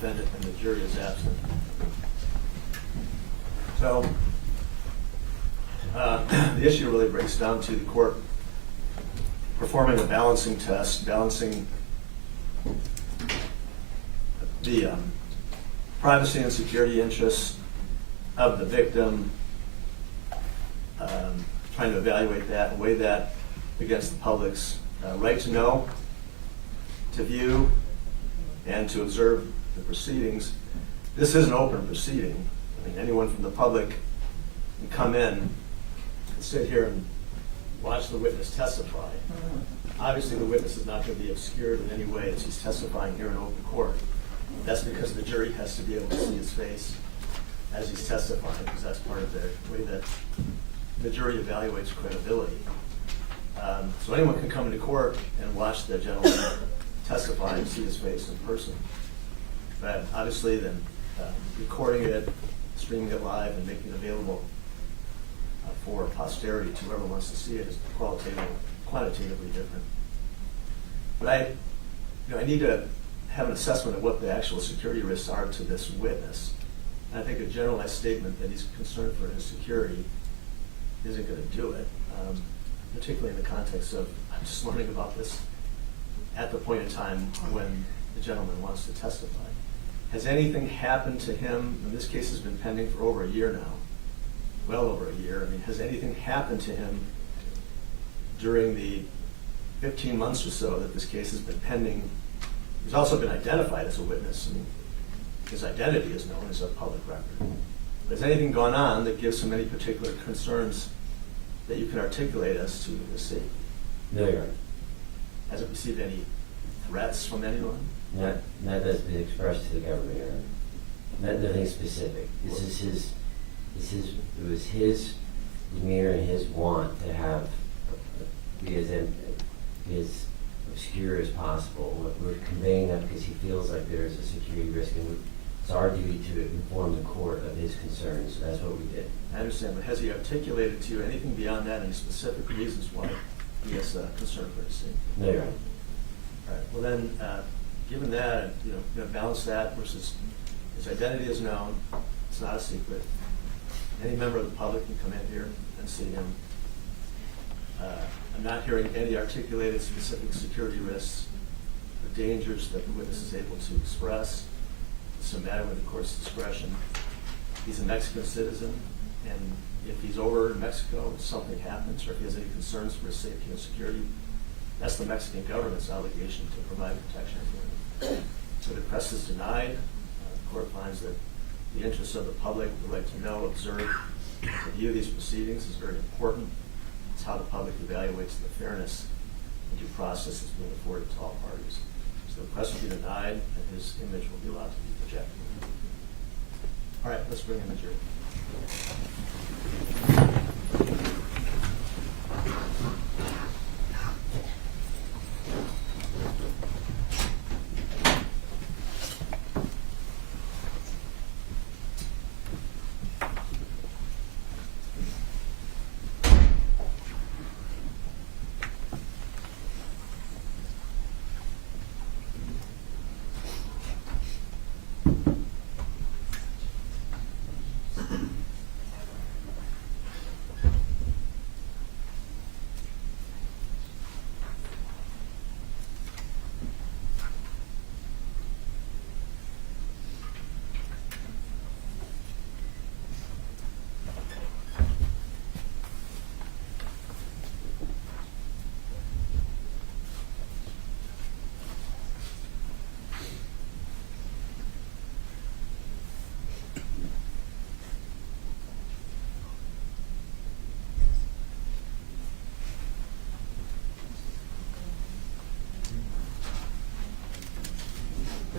defendant and the jury is absent. So the issue really breaks down to the court performing a balancing test, balancing the privacy and security interests of the victim, trying to evaluate that and weigh that against the public's right to know, to view, and to observe the proceedings. This is an open proceeding. I mean, anyone from the public can come in and sit here and watch the witness testify. Obviously, the witness is not going to be obscured in any way as he's testifying here in open court. That's because the jury has to be able to see his face as he's testifying, because that's part of the way that the jury evaluates credibility. So anyone can come into court and watch the gentleman testify and see his face in person. But obviously, then recording it, streaming it live, and making it available for posterity to whoever wants to see it is quantitatively different. But I need to have an assessment of what the actual security risks are to this witness. And I think a generalized statement that he's concerned for his security isn't going to do it, particularly in the context of I'm just learning about this at the point in time when the gentleman wants to testify. Has anything happened to him? And this case has been pending for over a year now, well over a year. I mean, has anything happened to him during the 15 months or so that this case has been pending? He's also been identified as a witness, and his identity is known as a public record. Has anything gone on that gives him any particular concerns that you can articulate as to the safety? No, Your Honor. Has it received any threats from anyone? Not that's been expressed to the government, Your Honor. Nothing specific. It was his demeanor and his want to have be as obscure as possible. We're conveying that because he feels like there is a security risk, and it's our duty to inform the court of his concerns. So that's what we did. I understand, but has he articulated to you anything beyond that, any specific reasons why he has concern for his safety? No, Your Honor. All right. Well then, given that, balance that versus his identity is known, it's not a secret. Any member of the public can come in here and see him. I'm not hearing any articulated specific security risks or dangers that the witness is able to express. It's a matter of the court's discretion. He's a Mexican citizen, and if he's over in Mexico and something happens, or if he has any concerns for his safety and security, that's the Mexican government's obligation to provide protection for him. So the press is denied. The court finds that the interests of the public, the right to know, observe, to view these proceedings is very important. It's how the public evaluates the fairness and due process that's being afforded to all parties. So the press will be denied, and his image will be allowed to be projected. All right, let's bring in the jury.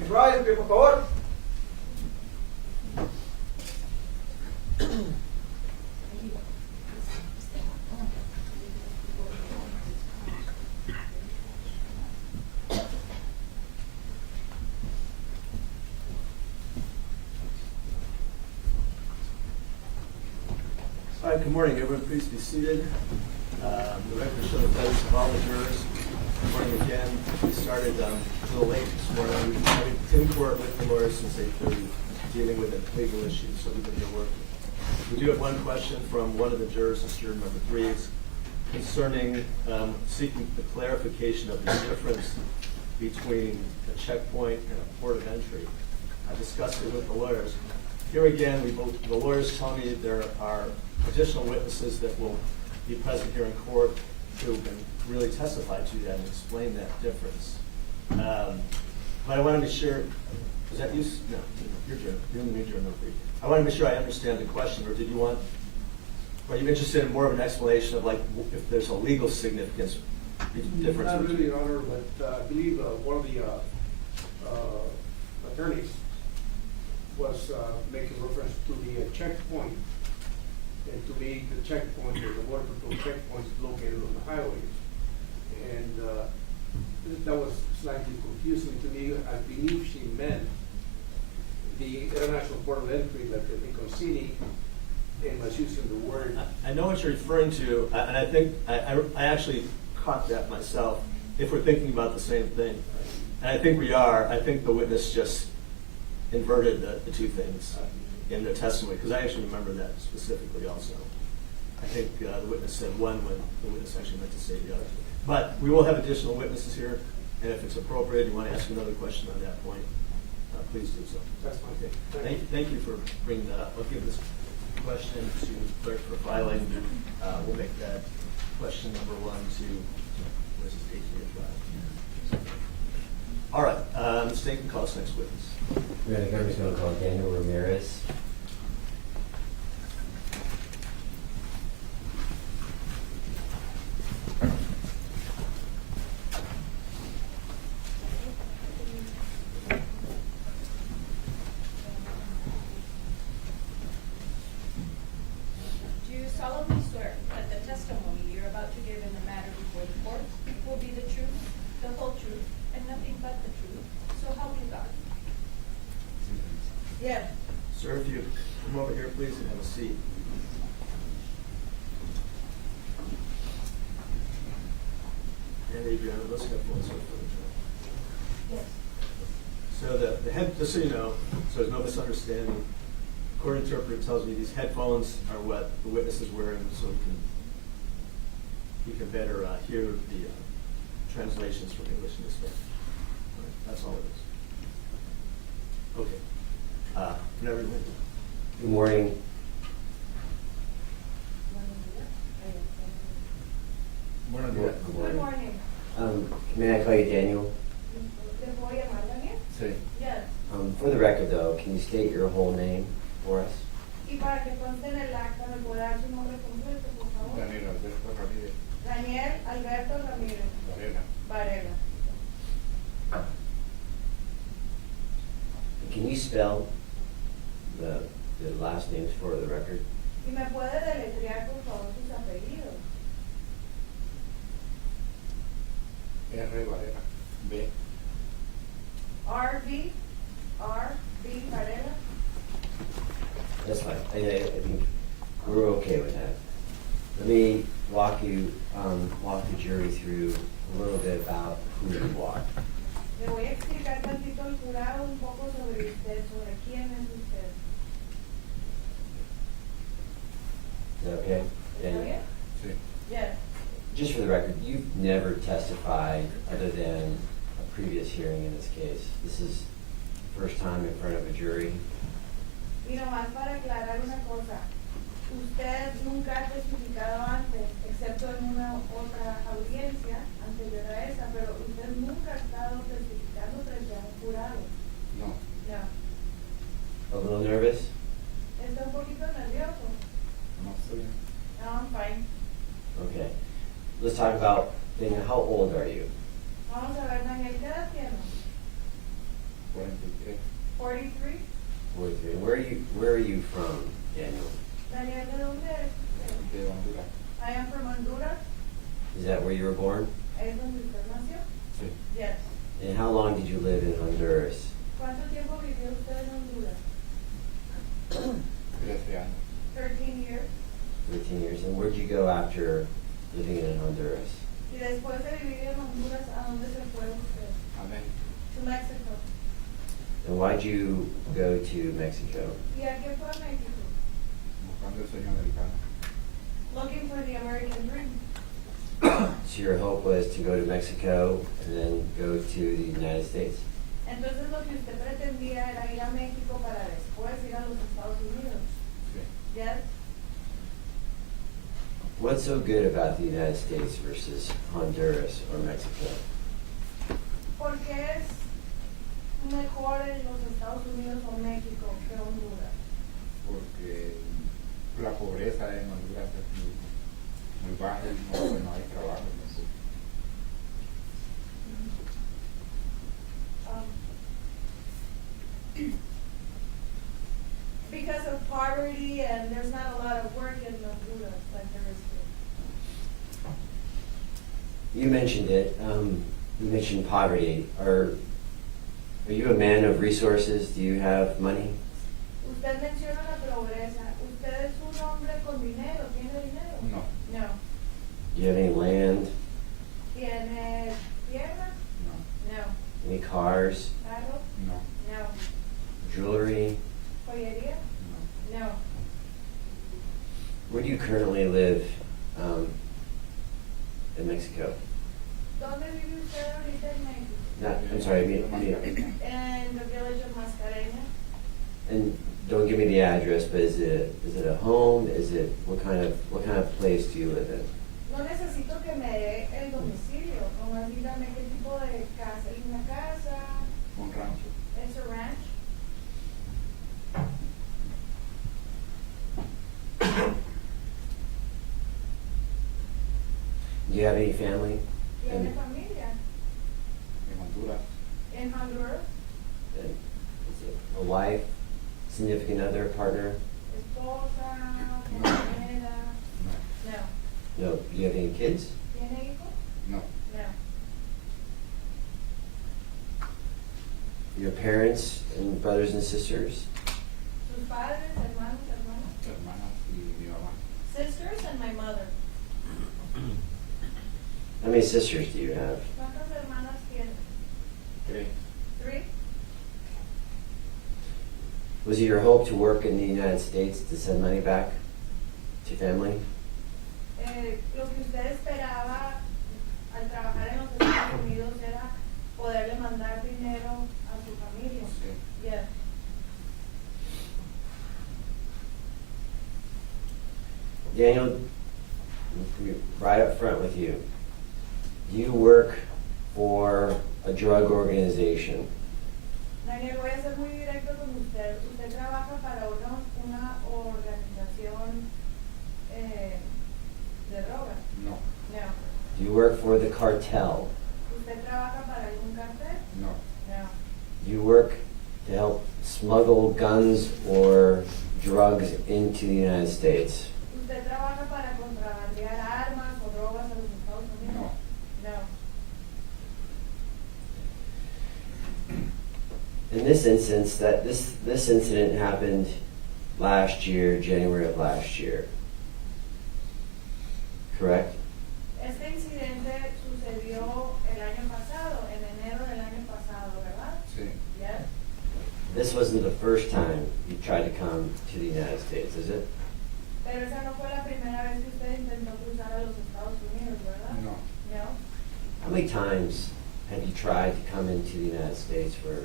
Rise, por favor. All right, good morning, everyone. Please be seated. The record shows the presence of all the jurors. Good morning again. We started a little late this morning. We've been in court with the lawyers since 8:30, dealing with a legal issue, so we've been here working. We do have one question from one of the jurors, this juror number 3, it's concerning seeking the clarification of the difference between a checkpoint and a port of entry. I discussed it with the lawyers. Here again, the lawyers tell me there are additional witnesses that will be present here in court who can really testify to that and explain that difference. But I want to be sure, is that you? No, you're the new juror number 3. I want to make sure I understand the question, or are you interested in more of an explanation of like if there's a legal significance difference? Not really, Your Honor, but I believe one of the attorneys was making reference to the checkpoint, and to me, the checkpoint or the border patrol checkpoint is located on the highways. And that was slightly confusing to me. I believe she meant the international port of entry, like the Lincoln City, and was using the word. I know what you're referring to, and I think I actually caught that myself, if we're thinking about the same thing. And I think we are. I think the witness just inverted the two things in their testimony, because I actually remember that specifically also. I think the witness said one when the witness actually meant to say the other. But we will have additional witnesses here, and if it's appropriate, you want to ask another question on that point, please do so. That's fine. Okay. Thank you for bringing that up. I'll give this question to clerk for filing. We'll make that question number 1 to, what is this, 18 trial. All right, the state can call us next witness. The government's going to call Daniel Ramirez. Do you solemnly swear that the testimony you're about to give in the matter before the court will be the truth, the whole truth, and nothing but the truth? So help you God. Yes. Sir, if you come over here, please, and have a seat. And Adriana, let's have one sort of Yes. So the head, just so you know, so there's no misunderstanding, court interpreter tells me these headphones are what the witness is wearing, so he can better hear the translations from English into Spanish. All right, that's all it is. Okay. Whenever you're ready. Good morning. Good morning. May I call you Daniel? ¿Le puedo llamar Daniel? Sí. Yes. For the record, though, can you state your whole name for us? Y para que conste en el acta, ¿me puede dar su nombre completo, por favor? Daniel Alberto Ramírez Daniel Alberto Ramírez Varela. Varela. Can you spell the last names for the record? ¿Y me puede deletrear, por favor, sus apellidos? R. Varela. B. R.B. Varela. That's fine. I think we're okay with that. Let me walk the jury through a little bit about who you are. Le voy a explicar tantito al jurado un poco sobre usted, sobre quién es usted. Is that okay? ¿Está bien? Sí. Yes. Just for the record, you've never testified other than a previous hearing in this case. This is first time in front of a jury. Y nomás para aclarar una cosa, usted nunca ha testificado antes, excepto en una otra audiencia anterior a esa, pero usted nunca ha estado testificando frente a un jurado. No. No. A little nervous? ¿Está un poquito nervioso? No estoy. No, I'm fine. Okay. Let's talk about, Daniel, how old are you? Vamos a ver, Daniel, ¿qué edad tiene? 43. 43. 43. Where are you from, Daniel? Daniel, ¿de dónde es usted? De Honduras. I am from Honduras. Is that where you were born? ¿Es donde usted nació? Sí. Yes. And how long did you live in Honduras? ¿Cuánto tiempo vivió usted en Honduras? 13 años. 13 years. 13 years. And where'd you go after living in Honduras? Y después de vivir en Honduras, ¿a to Mexico. And why'd you go to Mexico? ¿Y a qué fue a México? buscando el sueño americano. Looking for the American dream. So your hope was to go to Mexico and then go to the United States? Entonces lo que usted pretendía era ir a México para después ir a los Estados Unidos. Sí. Yes? What's so good about the United States versus Honduras or Mexico? ¿Por qué es mejor en los Estados Unidos o México que Honduras? Porque la pobreza en Honduras es muy baja y no hay trabajo. Entonces, Because of poverty and there's not a lot of work in Honduras like there is here. You mentioned it. You mentioned poverty. Are you a man of resources? Do you have money? Usted menciona la pobreza. ¿Usted es un hombre con dinero? ¿Tiene dinero? no, No. Do you have any land? ¿Tiene tierra? no, No. Any cars? ¿Carro? no, No. Jewelry? ¿Joyería? no. No. Where do you currently live in Mexico? ¿Dónde vive usted ahorita en México? I'm sorry, In the village of Mascareña. and don't give me the address, but is it a home? Is it what kind of place do you live in? No necesito que me dé el domicilio, nomás dígame qué tipo de casa. ¿Es una casa? Un rancho. ¿Es a ranch? Do you have any family? ¿Tiene familia? En Honduras, ¿En Honduras? Is it a wife, significant other, partner? ¿Esposa? No. ¿Compañera? no, No. No. Do you have any kids? ¿Tiene hijos? no, No. Your parents and brothers and sisters? ¿Sus padres, hermanos, hermanas? hermanas y mi mamá. Sisters and my mother. How many sisters do you have? ¿Cuántas hermanas tiene? 3. 3? Was it your hope to work in the United States to send money back to family? Lo que usted esperaba al trabajar en los Estados Unidos era poderle mandar dinero a su familia. Sí. Yes. Daniel, right up front with you. You work for a drug organization. Daniel, voy a ser muy directo con usted. Usted trabaja para una organización de drogas. No, No. Do you work for the cartel? ¿Usted trabaja para algún cartel? no, No. Do you work to help smuggle guns or drugs into the United States? ¿Usted trabaja para contrabandear armas o drogas a los Estados Unidos? no, No. In this instance, this incident happened last year, January of last year. Correct? Este incidente sucedió el año pasado, en enero del año pasado, ¿verdad? sí, Yes. This wasn't the first time you tried to come to the United States, is it? Pero esa no fue la primera vez que usted intentó cruzar a los Estados Unidos, ¿verdad? no. No. How many times have you tried to come into the United States for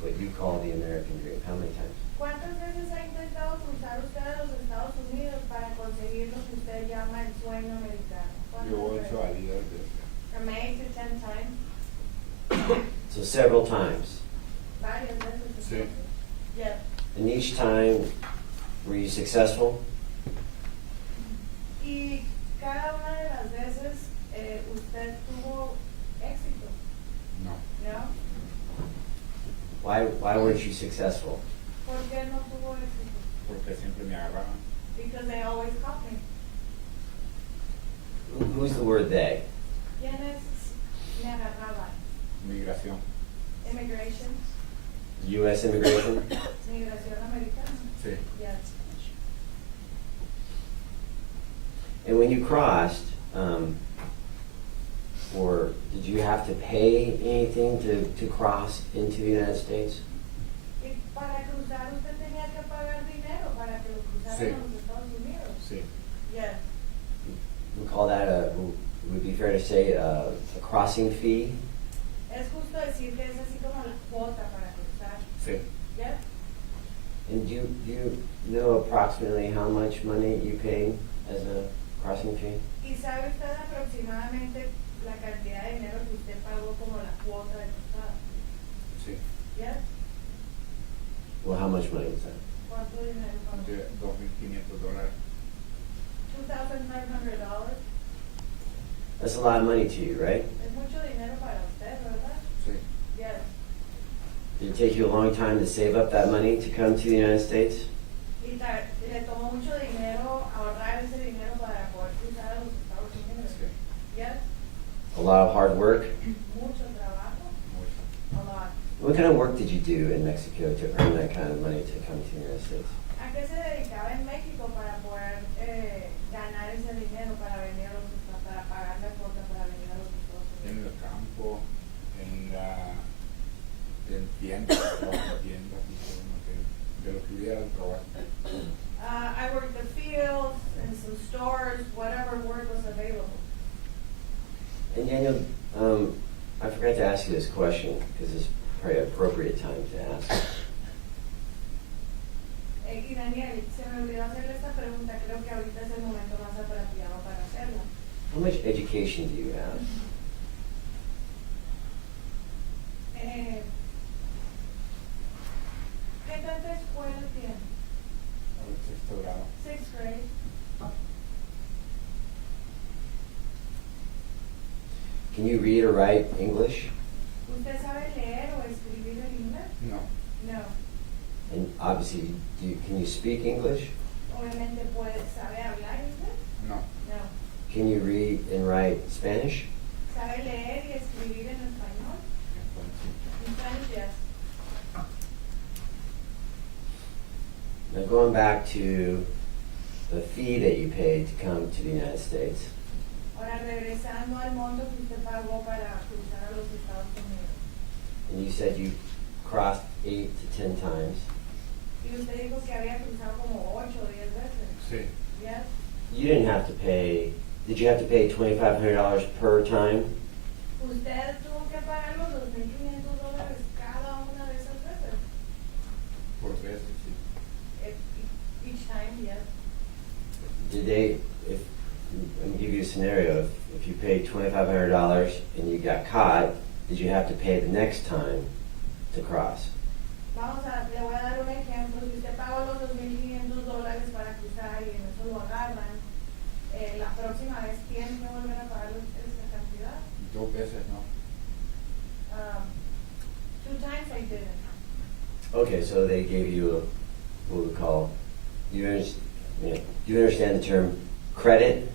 what you call the American dream? How many times? ¿Cuántas veces ha intentado cruzar usted a los Estados Unidos para conseguir lo que usted llama el sueño americano? Yo he ¿Cuántas hecho veces? salidas de From 8 to 10 times? So several times. Varias veces. Sí. Yes. And each time, were you successful? Y cada una de las veces usted tuvo éxito, no, ¿no? Why weren't you successful? ¿Por qué no tuvo éxito? porque siempre me agarraban. Because they always caught me. Who's the word they? ¿Quiénes me agarraban? Migración, Immigration, U.S. immigration? migración americana. sí, Yes. And when you crossed, or did Did you have to pay anything to cross into the United States? Y para cruzar usted tenía que pagar dinero para que lo cruzaran Sí. a los Estados Unidos. Sí. Yes. We call that would be fair to say, a crossing fee? Es justo decir que es así como la cuota para cruzar. Sí. Yes. And do you know approximately how much money you paid as a crossing fee? ¿Y sabe usted aproximadamente la cantidad de dinero que usted pagó como la cuota de cruzada? Sí. Yes. Well, how much money was that? ¿Cuánto dinero pagó? De $2,500. $2,500. That's a lot of money to you, right? Es mucho dinero para usted, ¿verdad? Sí. Yes. Did it take you a long time to save up that money to come to the United States? Y le tomó mucho dinero ahorrar ese dinero para poder cruzar a los Estados Unidos. Sí. Yes. A lot of hard work? Mucho trabajo. Mucho. A lot. What kind of work did you do in Mexico to earn that kind of money to come to the United States? ¿A qué se dedicaba en México para poder ganar ese dinero para venir a los Estados, para pagar la cuota para venir a los Estados En Unidos? el campo, en tiendas, trabajo en tiendas y todo, ¿no? De lo que hubiera el trabajo. I worked the fields and some stores, whatever work was available. And Daniel, I forgot to ask you this question because it's probably an appropriate time to ask. Y Daniel, se me olvidó hacerle esta pregunta, creo que ahorita es el momento más apropiado para hacerla. How much education do you have? ¿Qué tanta escuela tiene? Al sexto grado. Sixth grade. Can you read or write English? ¿Usted sabe leer o escribir en inglés? No. No. And obviously, can you speak English? Obviamente sabe hablar inglés. No. No. Can you read and write Spanish? ¿Sabe leer y escribir en español? Entonces, En Spanish, yes. Now going back to the fee that you paid to come to the United States, Ahora regresando al monto que usted pagó para cruzar a los Estados Unidos. and you said you crossed 8 to 10 times, Y usted dijo que había cruzado como 8 o 10 veces. sí. Yes. you didn't have to pay, did you have to pay $2,500 per time? Usted tuvo que pagar los $2,500 cada una de esas veces. Por veces, sí. Each time, yes. Did they, let me give you a scenario, if you paid $2,500 and you got caught, did you have to pay the next time to cross? Le voy a dar un ejemplo. Si usted pagó los $2,500 para cruzar y en eso lo agarran, la próxima vez tiene que volver a pagar esa cantidad. 2 veces, ¿no? 2 times I didn't. Okay, so they gave you what we call, do you understand the term credit?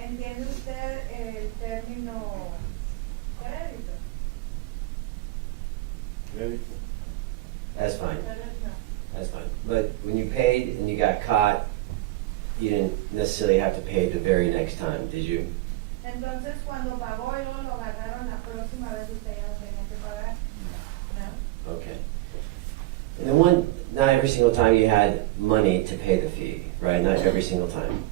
¿Entiende usted el término crédito? Crédito. That's fine, No. that's fine. But when you paid and you got caught, you didn't necessarily have to pay the very next time, did you? Entonces, cuando pagó y luego lo agarraron, la próxima vez usted ya no tenía que pagar. No. Okay. And then not every single time you had money to pay the fee, right? Not every single time.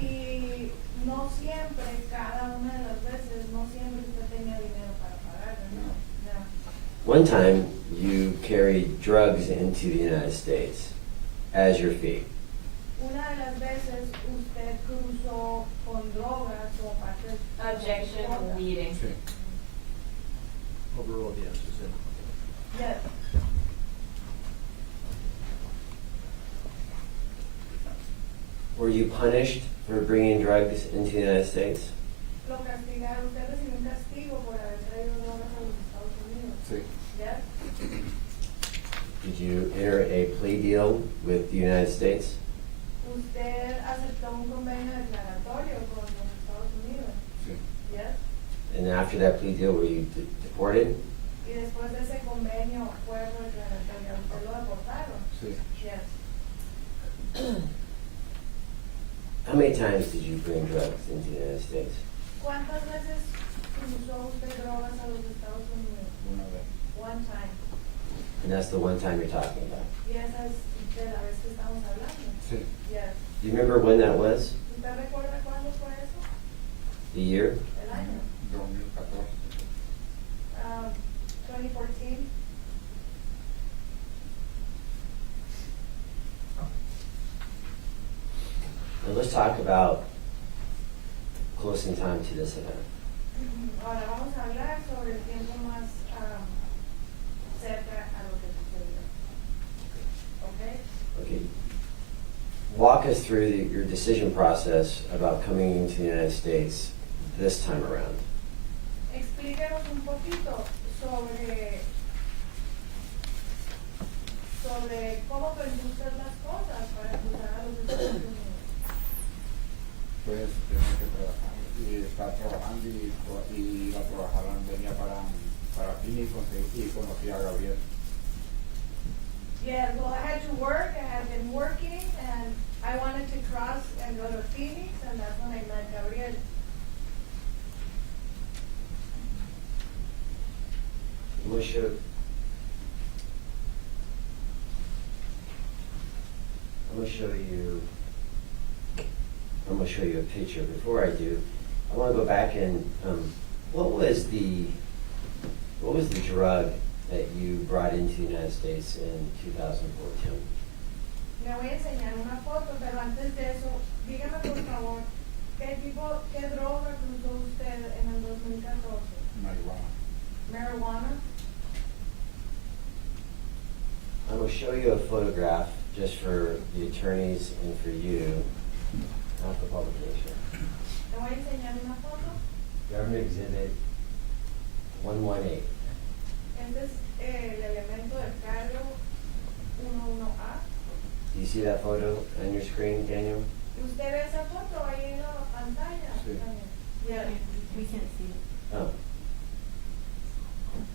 Y no siempre, cada una de las veces, no siempre usted tenía dinero para pagar, ¿no? No. One time you carried drugs into the United States as your fee. Una de las veces usted cruzó con drogas o parte de... Objection, leading. Sí. Overruled, yes, it's in. Yes. Were you punished for bringing drugs into the United States? Lo castigaron, usted recibió un castigo por haber traído drogas a los Estados Unidos. Sí. Yes. Did you enter a plea deal with the United States? Usted aceptó un convenio declaratorio con los Estados Unidos. Sí. Yes. And after that plea deal, were you deported? Y después de ese convenio, acuerdo declaratorio, usted lo deportaron. Sí. Yes. How many times did you bring drugs into the United States? ¿Cuántas veces cruzó usted drogas a los Estados Unidos? Una vez. One time. And that's the one time you're talking about. Y esa es de la vez que estamos hablando. Sí. Yes. Do you remember when that was? ¿Usted recuerda cuándo fue eso? The year? El año. 2014. 2014. And let's talk about close in time to this event. Ahora vamos a hablar sobre el tiempo más cerca a lo que sucedió. ¿Ok? Okay. Walk us through your decision process about coming into the United States this time around. Explíquenos un poquito sobre cómo pensó usted las cosas para cruzar a los Estados Unidos. Pues tenía que trabajar y estar trabajando y iba a trabajar, venía para Phoenix y conocí a Gabriel. Yeah, well, I had to work, I had been working, and I wanted to cross and go to Phoenix, and that's when I met Gabriel. I'm going to show. I'm going to show you a picture. Before I do, I want to go back and what was the drug that you brought into the United States in 2014? Le voy a enseñar una foto, pero antes de eso, dígame por favor, ¿qué droga cruzó usted en el 2014? Marihuana. Marijuana? I'm going to show you a photograph just for the attorneys and for you, not for publication. Le voy a enseñar una foto. Government Exhibit 118. Este es el elemento del cargo 11A. Do you see that photo on your screen, Daniel? ¿Usted ve esa foto ahí en la pantalla? Sí. También. Yeah. We can't see it. Oh.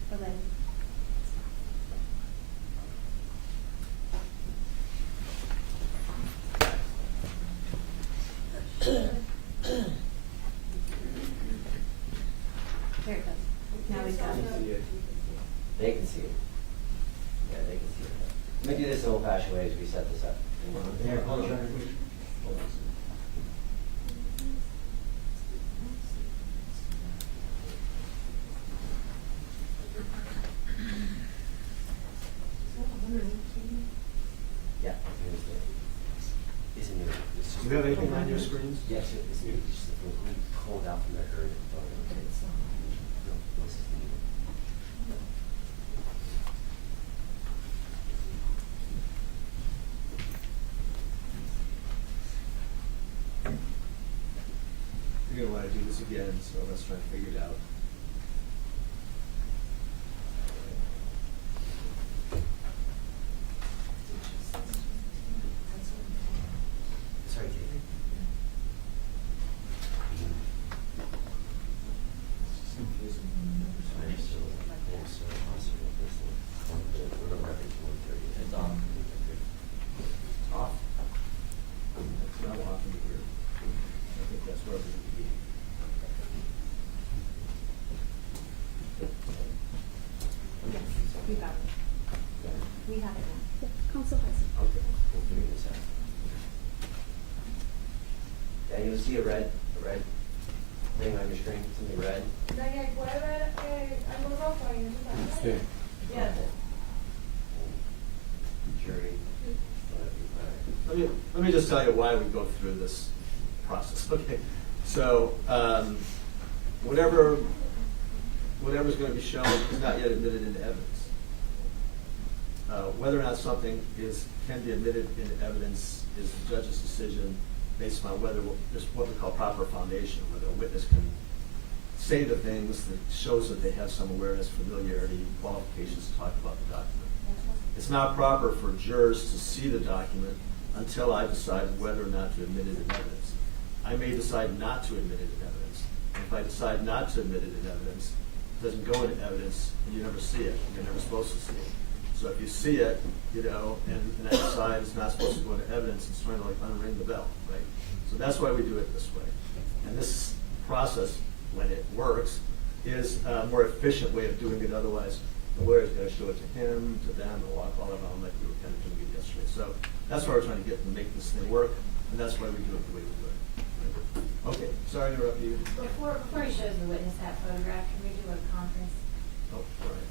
But then, there it goes. Now we've got it. Sí, They can see it. Yeah, they can see it. Let me do this the old-fashioned way as we set this up. Here, hold on. Hold on. Yeah, here's the, it's a new, it's just. Do you have anything on your screens? Yes, it's new, it's just the, we called out from the earlier photo. No, this is the new one. You're gonna wanna do this again, so let's try to figure it out. Sorry, David. Sorry, so awesome with this one. The records 130. It's off. Off? It's not off in here. I think that's where we need to be. We got it. We have it now. Council President. Okay, we'll figure this out. Yeah, you'll see a red thing on your screen, something red. Daniel, ¿puede ver algo rojo ahí en su pantalla? Sí. Yes. Jury. Let me just tell you why we go through this process, okay? So, whatever's gonna be shown is not yet admitted into evidence. Whether or not something can be admitted into evidence is the judge's decision based on whether there's what we call proper foundation, whether a witness can say the things that shows that they have some awareness, familiarity, qualifications to talk about the document. It's not proper for jurors to see the document until I decide whether or not to admit it in evidence. I may decide not to admit it in evidence. If I decide not to admit it in evidence, it doesn't go into evidence, and you never see it. You're never supposed to see it. So if you see it, and I decide it's not supposed to go into evidence, it's trying to like unring the bell, right? So that's why we do it this way. And this process when it works, is a more efficient way of doing it. Otherwise, the lawyer's got to show it to him, to them, and all of them, like we were kind of doing it yesterday. So that's why we're trying to get to make this thing work, and that's why we do it the way we do it. Okay, sorry to interrupt you. Before he shows the witness that photograph, can we do a conference? Oh, all right.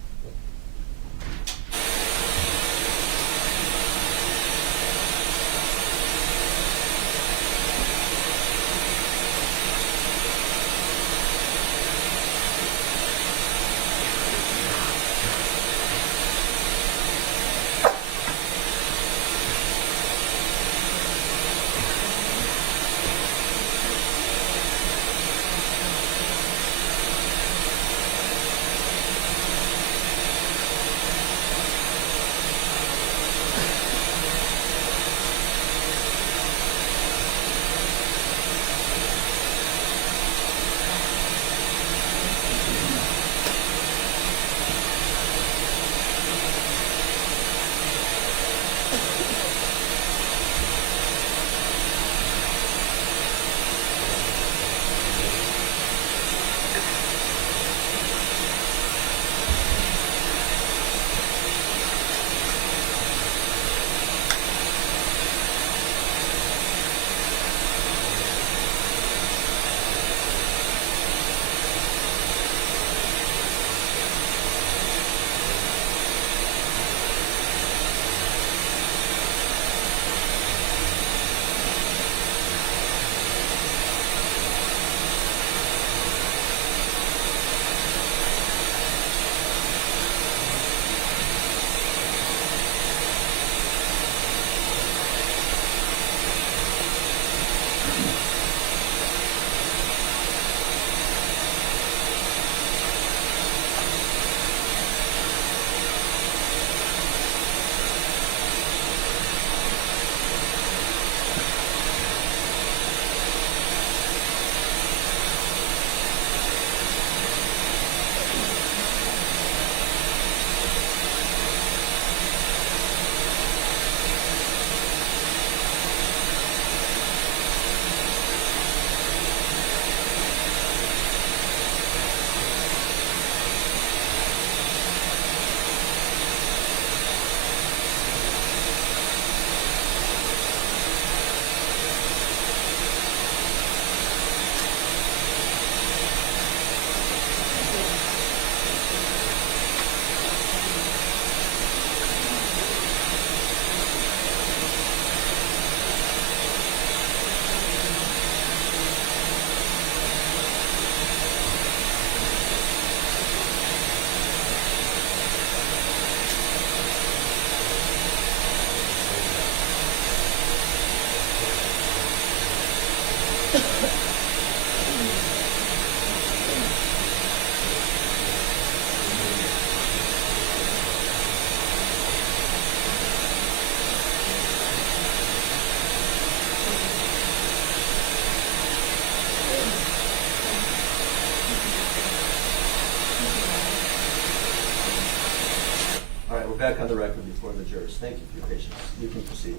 All right, we're back on the record before the jurors. Thank you for your patience. You can proceed.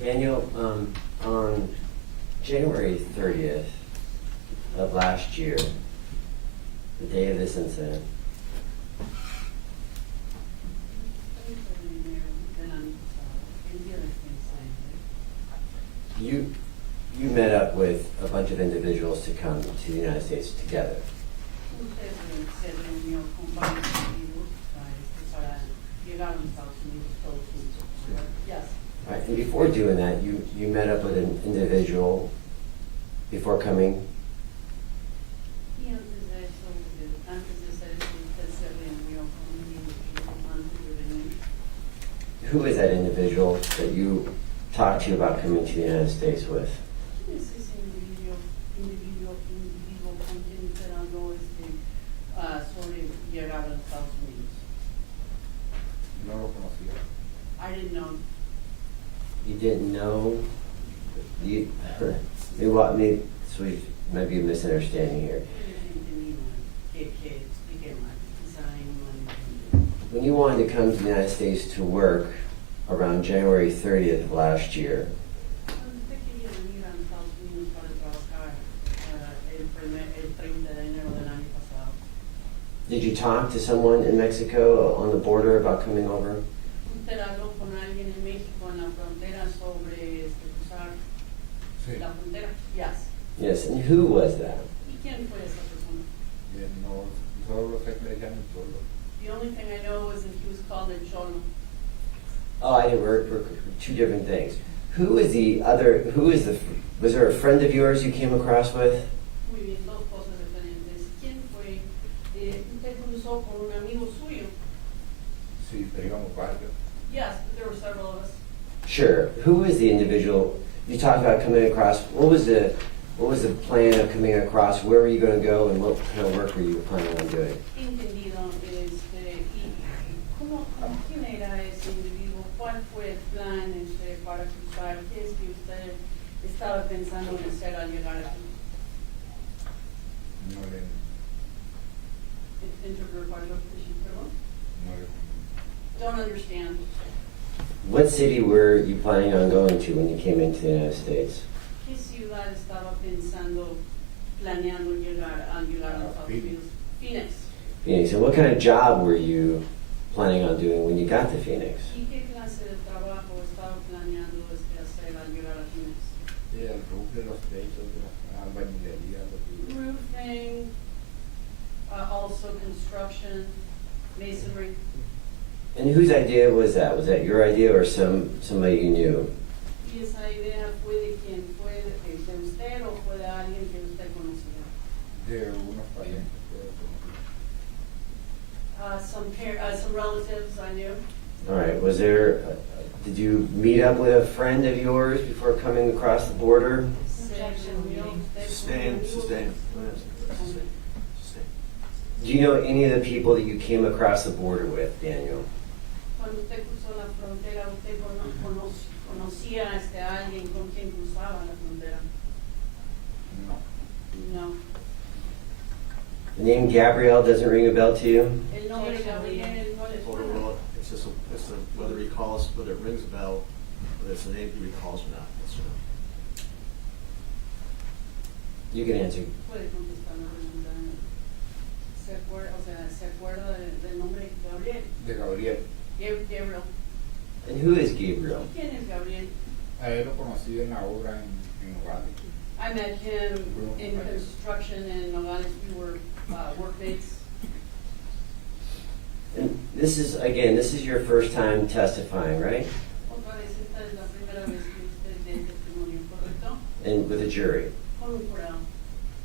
Daniel, on January 30th of last year, the day of this incident, you met up with a bunch of individuals to come to the United States together. Se reunió con varios individuos para llegar a los Estados Unidos todos juntos. Yes. Right, and before doing that, you met up with an individual before coming. Y antes de hacer eso, usted se reunió con un individuo antes de venir. Who is that individual that you talked to about coming to the United States with? ¿Quién es ese individuo con quien usted habló sobre llegar a los Estados Unidos? No lo conocía. I didn't know. You didn't know? Maybe so we might be a misunderstanding here. Que explique más. Quizá hay un malentendido. When you wanted to come to the United States to work around January 30th of last year, Cuando usted quería venir a los Estados Unidos para trabajar el 30 de enero Did you talk to someone in Mexico on the border about coming over? Usted habló con alguien en México en la frontera sobre cruzar Sí. la frontera. Yes. Yes, and who was that? ¿Y quién fue esa persona? No, solo sé que le decían el cholo. The only thing I know is that he was called a cholo. Oh, I didn't work two different things. Who is the other, was there a friend of yours you came across with? Muy bien, dos cosas diferentes. ¿Quién fue? Usted cruzó con un amigo suyo. Sí, pero íbamos varios. Yes, but there were several of us. Sure. Who was the individual? You talked about coming across. What was the plan of coming across? Where were you going to go, and what kind of work were you planning on doing? Entendido, ¿quién era ese individuo? ¿Cuál fue el plan para cruzar? ¿Qué es que usted estaba pensando en hacer al llegar aquí? No le, Perdón? no le. Don't understand. What city were you planning on going to when you came into the United States? ¿Qué ciudad estaba planeando llegar al llegar a los Estados Unidos? Phoenix. Phoenix. And what kind of job were you planning on doing when you got to Phoenix? ¿Y qué clase de trabajo estaba planeando hacer al llegar a Phoenix? Sí, el roof de los techos, de las albañilerías, lo que. Roofing, also construction, masonry. And whose idea was that? Was that your idea or somebody you knew? ¿Y esa idea fue de quién? ¿Fue de usted o fue de alguien que usted conocía? De unos parientes que conocí. Some relatives I knew. All right. Was there? Did you meet up with a friend of yours before coming across the border? Sustain. Sustain. Do you know any of the people that you came across the border with, Daniel? Cuando usted cruzó la frontera, ¿usted conocía a alguien con quien cruzaba la frontera? No. No. The name Gabrielle doesn't ring a bell to you? El nombre Gabriel no le Or, suena. well, it's just whether he recalls, whether it rings a bell, whether it's a name he recalls or not. That's You can answer. Puede contestar la pregunta. ¿Se acuerda del nombre Gabriel? De Gabriel. Gabriel. And who is Gabriel? ¿Quién es Gabriel? A él lo conocí en la obra en Nogales. I met him in construction in Nogales. We were workmates. And this is your first time testifying, right? Otra vez, esta es la primera vez que usted dé testimonio, ¿correcto? And with a jury. Con un jurado.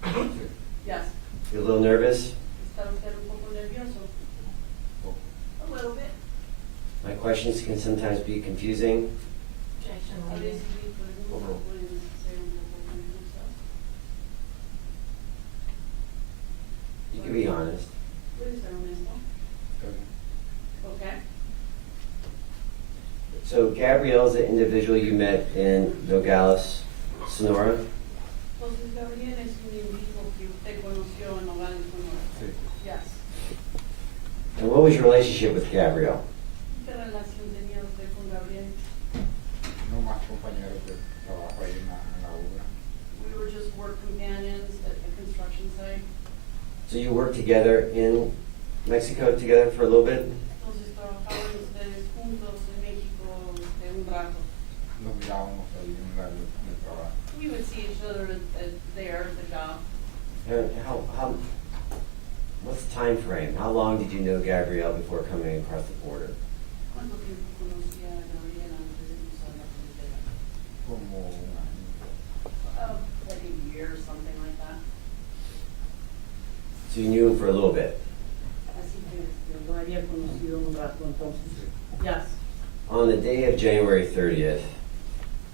Sí. Yes. You're a little nervous? ¿Está usted un poco nervioso? A little bit. My questions can sometimes be confusing. Objection, A leading. veces sí, pero no pueden ser un poco confusas. You can be honest. Puede ser honesto. Okay. So Gabrielle's the individual you met in Nogales, Sonora? Entonces, Gabriel es un individuo que usted conoció en Nogales, Sonora. Sí. Yes. And what was your relationship with Gabrielle? ¿Qué relación tenía usted con Gabriel? No más compañeros de trabajo ahí en la obra. We were just work companions at the construction site. So you worked together in Mexico together for a little bit? Entonces trabajaban ustedes juntos en México un rato. Nos mirábamos ahí en el trabajo. We would see each other there at the job. And what's the time frame? How long did you know Gabrielle before coming across the border? ¿Cuánto tiempo conocía a Gabriel antes de cruzar la frontera? Como un año. Like a year or something like that. So you knew him for a little bit. Así que lo había conocido un rato entonces. Yes. On the day of January 30th,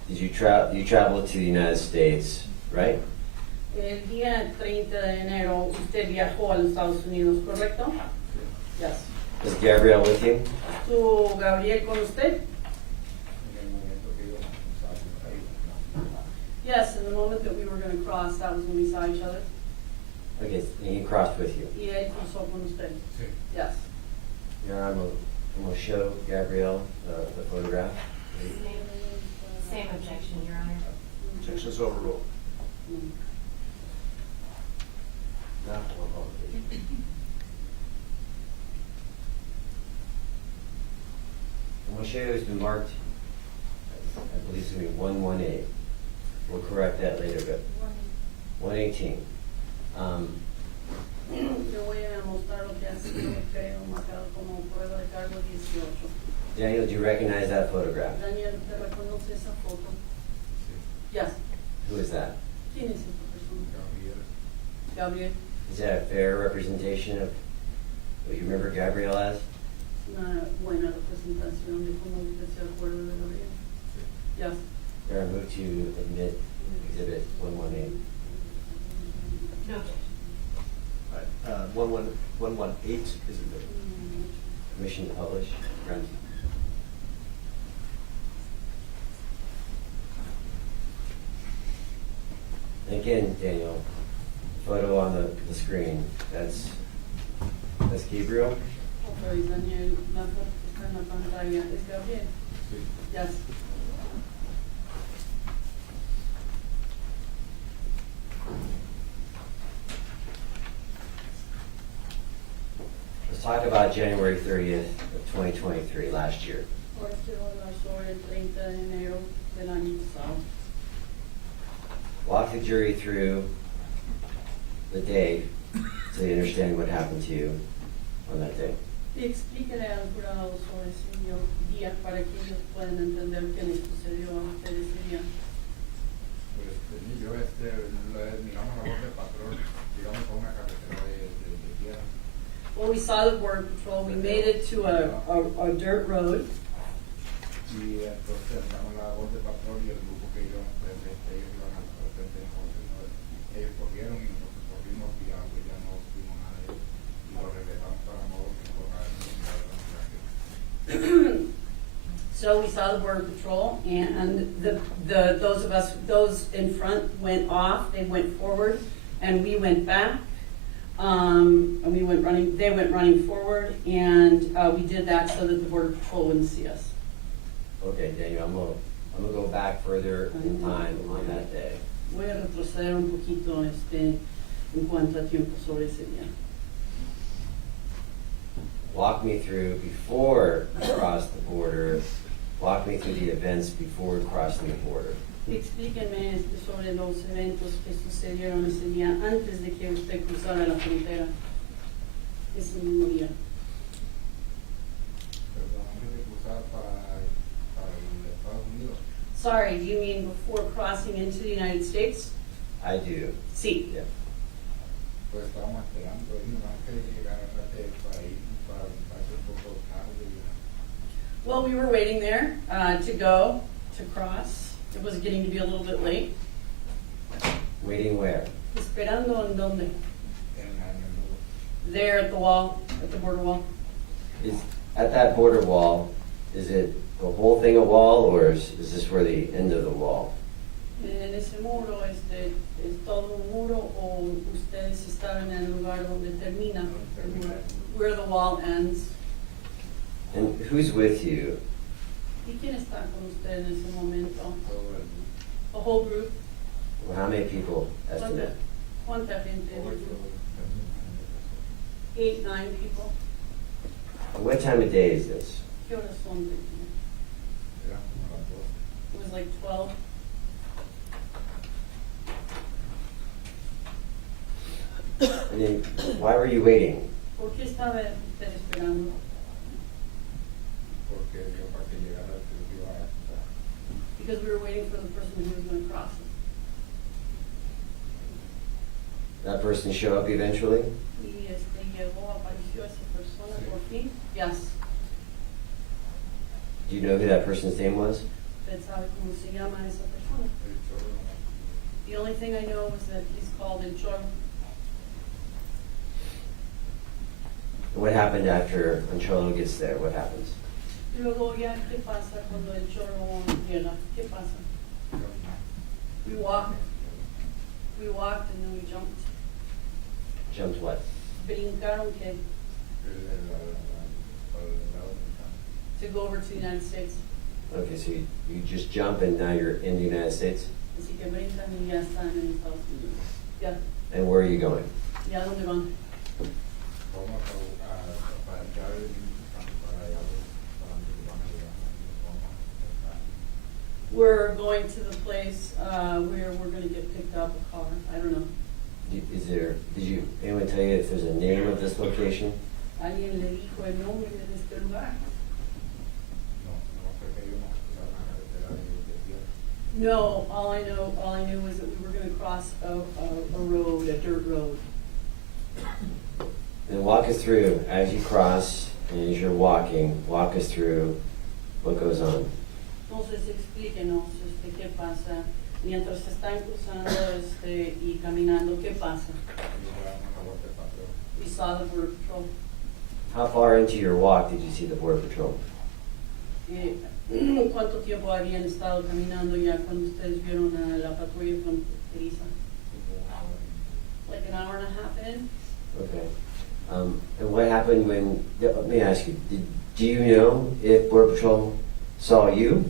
you traveled to the United States, right? El día 30 de enero usted viajó a los Estados Unidos, ¿correcto? Yes. Was Gabrielle with you? ¿Estuvo Gabriel con usted? En el momento que íbamos a cruzar ahí. Yes, in the moment that we were going to cross, that was when we saw each other. Okay, and he crossed with you. Y él cruzó con usted. Sí. Yes. Here, I'm going to show Gabrielle the photograph. Same objection, Your Honor. Objection's overruled. Mm. Not one. show has been marked, I believe it's gonna be 118. We'll correct that later, but 118. Yo voy a mostrar lo que ha sido, creo, marcado como prueba de cargo 18. Daniel, do you recognize that photograph? Daniel, ¿te reconoce esa foto? Yes. Who is that? ¿Quién es esta persona? Gabriel. Is that a fair representation of what you remember Gabrielle as? Una buena representación de cómo usted se acuerda de Gabriel. Yes. There, I move to admit exhibit 118. No. All right, 118 is admitted. Permission to publish. Grant. And again, Daniel, photo on the screen. That's Gabriel. Otra vez, Daniel, la foto que está en la pantalla es Gabriel. Yes. Let's talk about January 30th of 2023, last year. Ahora quiero hablar sobre el 30 de enero del año pasado. Walk the jury through the day so they understand what happened to you on that day. Y explíquele al jurado sobre ese día para que ellos puedan entender qué les sucedió a ustedes ese día. Pues yo miramos la voz de patrón, digamos a una carretera de tierra. Well, we saw the border patrol. We made it to a dirt road. Y entonces miramos la voz de patrón y el grupo que íbamos frente, ellos iban al frente de nosotros, ¿no? Ellos corrieron y nosotros corrimos y ya no vimos nada de ellos. Y lo regresamos para modo que no corra So we saw the border patrol, and those in front went off. They went forward, and we went back. And we went running. They went running forward, and we did that so that the border patrol wouldn't see us. Okay, Daniel, I'm gonna go back further in time on that day. Voy a retroceder un poquito en cuanto a tiempo sobre ese día. Walk me through before you crossed the border. Walk me through the events before crossing the border. Explíquenme sobre los eventos que sucedieron ese día antes de que usted cruzara la frontera ese mismo día. Perdón, antes de cruzar para el Estados Unidos. Sorry, do you mean before crossing into the United States? I do. Sí. Yeah. Pues estábamos esperando ahí, nomás que llegaran para ir, para hacer un poco tarde. Well, we were waiting there to cross. It was getting to be a little bit late. Waiting where? Esperando en donde? En el There at the wall, at the border wall. Is at that border wall, is it the whole thing a wall, or is this where the end of the wall? En ese muro, ¿es todo un muro o ustedes estaban en el lugar donde termina el muro? Where the wall ends. And who's with you? ¿Y quién está con usted en ese momento? todo el The whole group. Well, how many people estimate? ¿Cuánta gente? 8 8, 9 people. And what time of day is this? ¿Qué horas son? era como las 2. It was like 12. And then, why were you waiting? ¿Por qué estaba usted esperando? Porque yo para que llegara el que iba a cruzar. Because we were waiting for the person who was going to cross it. That person show up eventually? Y apareció esa persona por fin. Yes. Do you know who that person's name was? ¿Usted sabe cómo se llama esa persona? El chorro nomás. The only thing I know is that he's called El Chorro. What happened after Ancholo gets there? What happens? Y luego ya, ¿qué pasa cuando El Chorro llega? ¿Qué pasa? We walked and then we jumped. Jumped what? Brincaron que Para el lado mexicano. to go over to the United States. Okay, so you just jump and now you're in the United States? Así que brincan y ya están en Estados Unidos. Ya, And where are you going? ¿ya dónde van? Vamos a entrar el mexicano para allá, para donde van a llegar. We're going to the place, where we're gonna get picked up a car, I don't know. Did anyone tell you if there's a name of this location? ¿Alguien le dijo el nombre de este lugar? No, no fue que íbamos a cruzar una carretera de tierra. No, all I knew was that we were gonna cross a road, a dirt road. And walk us through, as you cross and as you're walking, walk us through what goes on. Entonces explíquenos, qué pasa, mientras están cruzando, y caminando, ¿qué pasa? Y yo daba una vuelta de patrón. We saw the border patrol. How far into your walk did you see the Border Patrol? ¿Cuánto tiempo habían estado caminando ya cuando ustedes vieron a la patrulla fronteriza? Like an hour and a half in? Okay. And what happened when, let me ask you, do you know if Border Patrol saw you?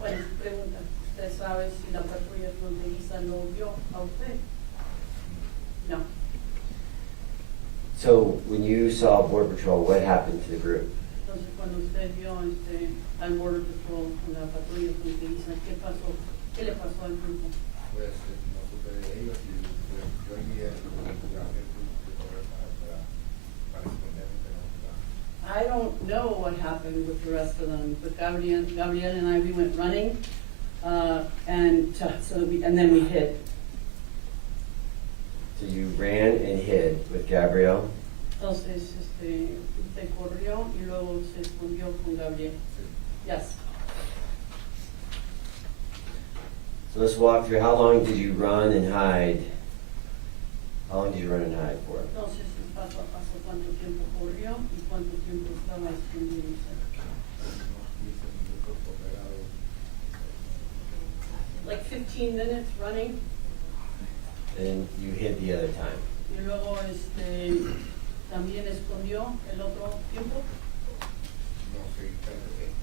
Bueno, pregunta, ¿usted sabe si la patrulla fronteriza lo vio a usted? No. So when you saw Border Patrol, what happened to the group? Entonces cuando usted vio al border patrol, a la patrulla fronteriza, ¿qué pasó? ¿Qué le pasó al grupo? Pues no supe de ellos y pues yo envié el lugar que tuvimos que correr para escondernos de la ciudad. I don't know what happened with the rest of them, but Gabriel and I, we went running, and then we hid. So you ran and hid with Gabrielle? Entonces, usted corrió y luego se escondió con Gabriel. Yes. So let's walk through, how long did you run and hide? How long did you run and hide for? Entonces, paso a paso, ¿cuánto tiempo corrió y cuánto tiempo estaba escondido? Unos 15 minutos correr a Like 15 minutes running, And you hid the other time. y luego también escondió el otro tiempo. no sé, ya no se pueden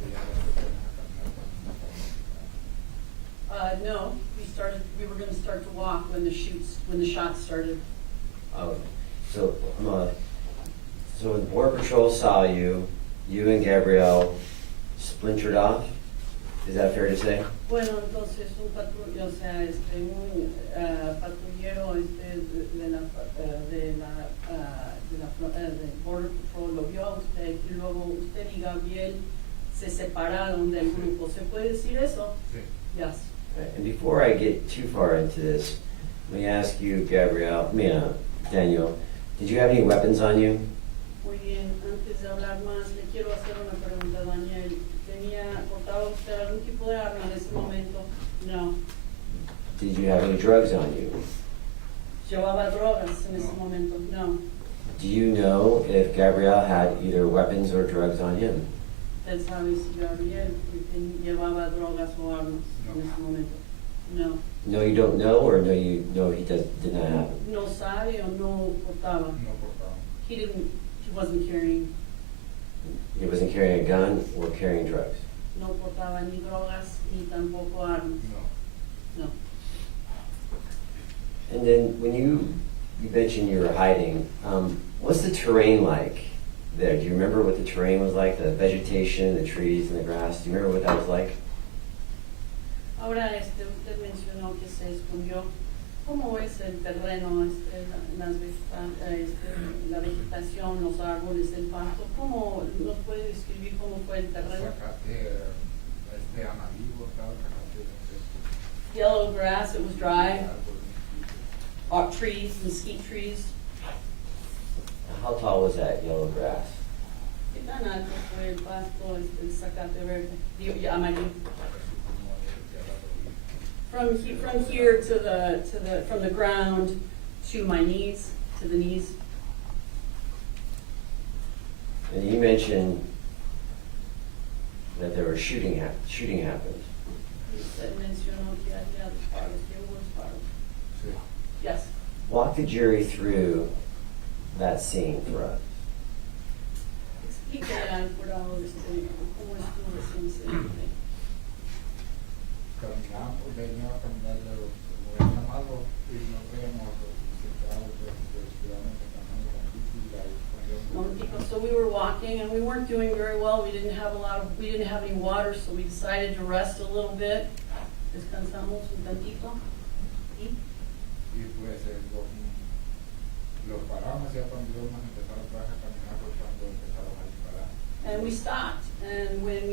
caminar No, we were gonna start to walk when the shots started. Oh, so when Border Patrol saw you, you and Gabrielle splintered off? Is that fair to say? Bueno, entonces un patrullero, patrullero del Border Patrol lo vio a usted y luego usted y Gabriel se separaron del grupo. ¿Se puede decir eso? Sí. Yes. Right, and before I get too far into this, let me ask you, Daniel, did you have any weapons on you? Muy bien, antes de hablar más, le quiero hacer una pregunta, Daniel. ¿Portaba usted algún tipo de arma en ese momento? No. Did you have any drugs on you? ¿Llevaba drogas en ese momento? No. Do you know if Gabrielle had either weapons or drugs on him? ¿Usted sabe si Gabriel llevaba drogas o armas en ese momento? No. No, you don't know, or no, you know he did not have them? No sabe o no portaba. No portaba. He wasn't carrying, He wasn't carrying a gun or carrying drugs. no portaba ni drogas ni tampoco armas. No. No. And then when you mentioned you were hiding, what's the terrain like there? Do you remember what the terrain was like, the vegetation, the trees and the grass? Do you remember what that was like? Ahora usted mencionó que se escondió. ¿Cómo es el terreno, la vegetación, los árboles, el pasto? ¿Cómo nos puede describir cómo fue el terreno? Zacate, amarillo, estaba zacate, Yellow grass, it was dry. árboles, Trees, mesquite trees. How tall was that yellow grass? ¿Qué tan alto fue el pasto, el zacate verde? Amarillo. From here from the ground to my knees, to the knees. And you mentioned that there was shooting happened. Usted mencionó que había disparos, que hubo disparos. sí. Yes. Walk the jury through that scene for us. Explíquele al jurado cómo estuvo ese incidente. Caminamos, veníamos caminando, como venía malo, y no veíamos sentados, descuidadamente caminando con pico y la So we were walking walking and we weren't doing very well. We didn't have any water, so we decided to rest a little bit. Descansamos un tantito. Y Y pues los paramos ya cuando íbamos a empezar otra vez a caminar, fue cuando empezaron a disparar. And we stopped, and when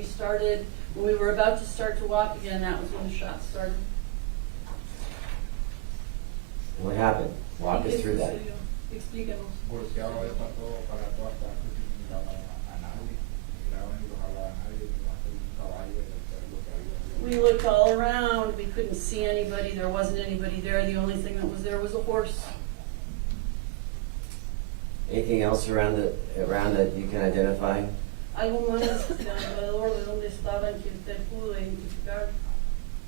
we were about to start to walk again, that was when the shots started. What happened? Walk us through that. Explícanos. Volteaba de para todas partes y no miraba a nadie, miraban y los hablaba a nadie, ni más que un caballo y lo que había. We looked all around, we couldn't see anybody, there wasn't anybody there, the only thing that was there was a horse. Anything else around that you can identify? Algo más alrededor de donde estaban que usted pudo identificar.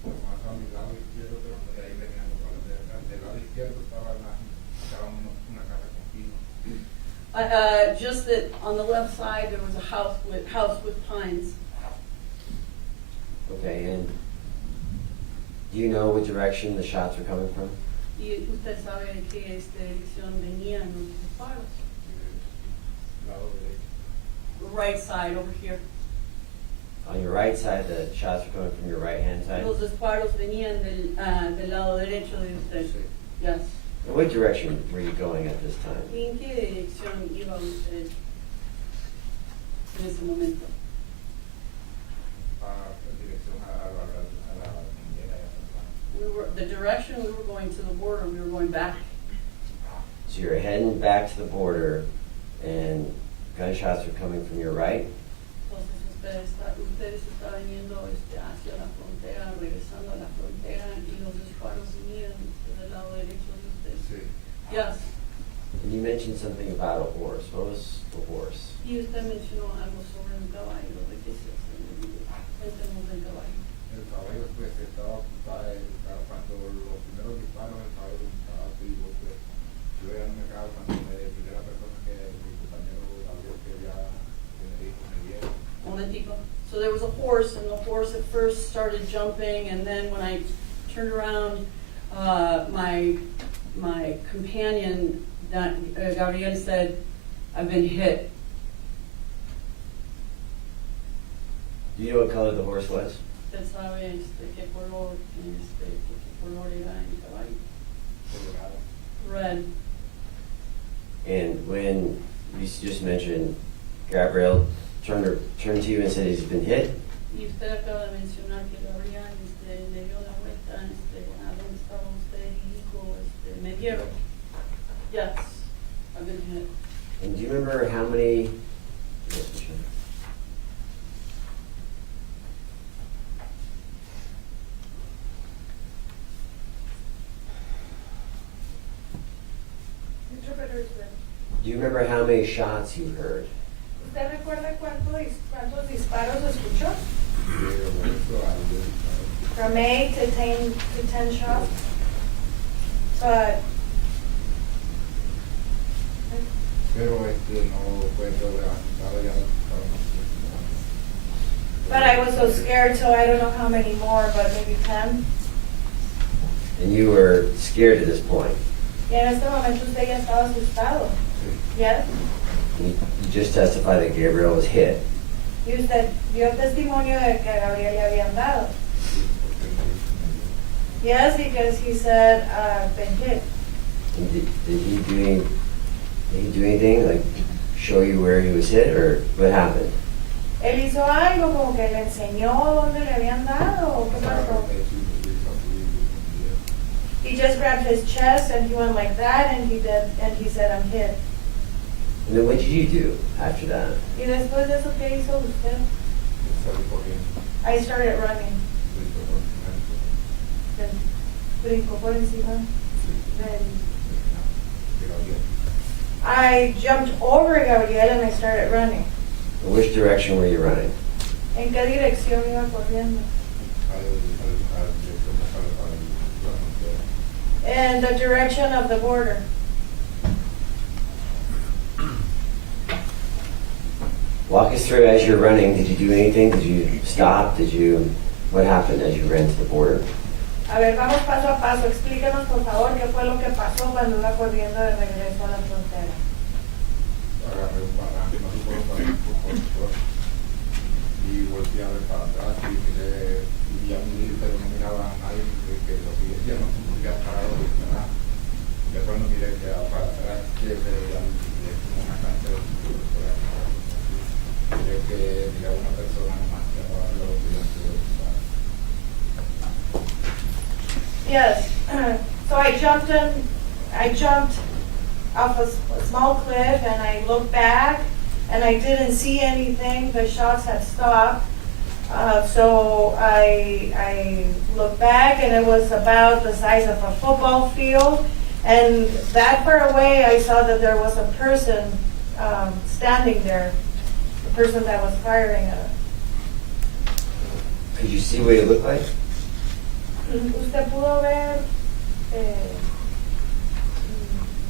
Más a mi lado izquierdo, pero de ahí venían los palos de acá. Del lado izquierdo estaba una casa con pinos. Just that on the left side, there was a house with pines. Okay, and do you know what direction the shots were coming from? Y usted sabe de qué dirección venían los disparos. Lado derecho. Right side over here. On your right side, the shots were coming from your right-hand side? Los disparos venían del lado derecho de usted. Sí. Yes. In what direction were you going at this time? ¿Y en qué dirección iba usted en ese momento? En dirección a la frontera de Atlanta. The direction we were going to the border, we were going back. So you're heading back to the border, and gunshots are coming from your right? Entonces ustedes estaban yendo hacia la frontera, regresando a la frontera, y los disparos venían del lado derecho de ustedes. Sí. Yes. And you mentioned something about a horse. What was the horse? Y usted mencionó algo sobre un caballo. ¿De qué se hace? Cuéntenos del caballo. El caballo pues estaba cuando los primeros disparos el caballo estaba vivo, pues yo ya no me acabo cuando me miré la persona que mi compañero Gabriel que ya me dieron. Momentico. So there was a horse, and the horse at first started jumping, and then when I turned around, my companion, Gabriel, said, "I've been hit." Do you know what color the horse was? Usted sabe qué color era el caballo. Colorado. Red. And when you just mentioned Gabriel turned to you and said he's been hit, Y usted acaba de mencionar que Gabriel le dio la vuelta a donde estaba usted y dijo, me dieron. Yes, I've been hit. and do you remember how many? Yes, Michelle. Interpreter's room. Do you remember how many shots you heard? ¿Usted recuerda cuántos disparos escuchó? From 8 to 10 shots. But Pero no fue todo asustado ya But I was so scared, so I don't know how many more, but maybe 10. And you were scared at this point. Y en este momento usted ya estaba asustado. Yes? You just testified that Gabriel was hit. Y usted dio testimonio de que a Gabriel le habían dado. Yes, because he said, been hit. And did he do anything, like show you where he was hit, or what happened? Él hizo algo como que le enseñó dónde le habían dado, o qué pasó. He just grabbed his chest and he went like that, and he said, I'm hit. And then what did you do after that? Y después de eso, ¿qué hizo usted? I started running. Brincó por encima. I jumped over Gabriel and I started running. In which direction were you running? ¿En qué dirección iba corriendo? In the direction of the border. Walk us through as you're running. Did you do anything? Did you stop? What happened as you ran to the border? A ver, vamos paso a paso. Explíquenos, por favor, qué fue lo que pasó cuando iba corriendo de regreso a la frontera. agarré un barranco, no supo un barranco por y volteé a ver para atrás y miré, y ya miré, pero no miraba a nadie que lo siguiera, no sé por qué parado, ¿verdad? Después no miré que para atrás, que veía como una cancha de fútbol por ahí, miré que miraba una persona más que abajo lo delante de su cara. Yes. So I jumped off a small cliff and I looked back and I didn't see anything. The shots had stopped. So I looked back and it was about the size of a football field. And that far away, I saw that there was a person standing there, the person that was firing at us. Could you see what it looked like? ¿Usted pudo ver,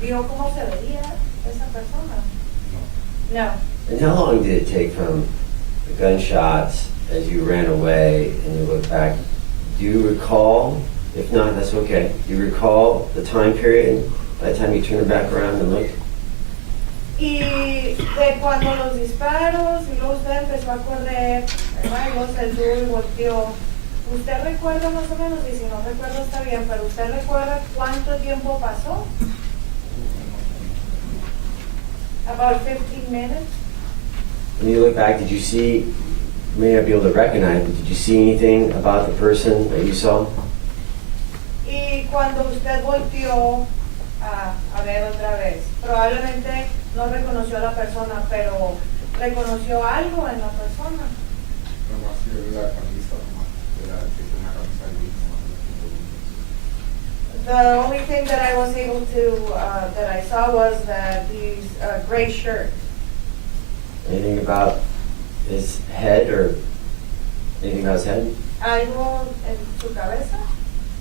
vio cómo se veía esa persona? No. And how long did it take from the gunshots as you ran away and you looked back? Do you recall? If not, that's okay. Do you recall the time period by the time you turned back around and looked? Y de cuando los disparos, y luego usted empezó a correr, ¿verdad? Y luego se detuvo y volteó. ¿Usted recuerda más o menos? Y si no recuerda está bien, pero ¿usted recuerda cuánto tiempo pasó? About 15 minutes. When you look back, did you see, you may not be able to recognize, but did you see anything about the person that you saw? Y cuando usted volteó a ver otra vez, probablemente no reconoció a la persona, pero reconoció algo en la persona. Nomás que la camisa, nomás, era que tenía una camisa gris, nomás. The only thing that I was able to, that I saw was that he's a gray shirt. Anything about his head or anything about his head? Algo en su cabeza.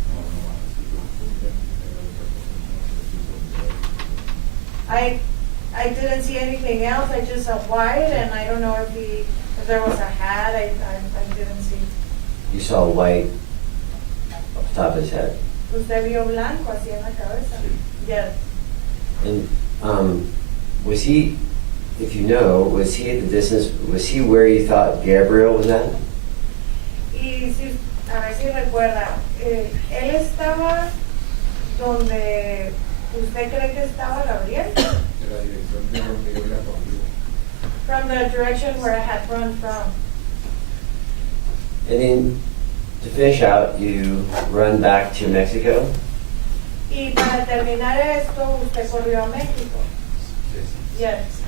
No, nomás, así que I didn't see anything else. I just saw white, and I don't know if there was a hat. I didn't see. You saw white up top of his head. Usted vio blanco así en la cabeza. Yes. And was he, if you know, was he at the distance, was he where you thought Gabriel was at? Y si, a ver si recuerda, él estaba donde usted cree que estaba Gabriel. de la dirección de donde yo había corrido. From the direction where I had run from. And then to finish out, you run back to Mexico. Y para terminar esto, usted corrió a México. Yes.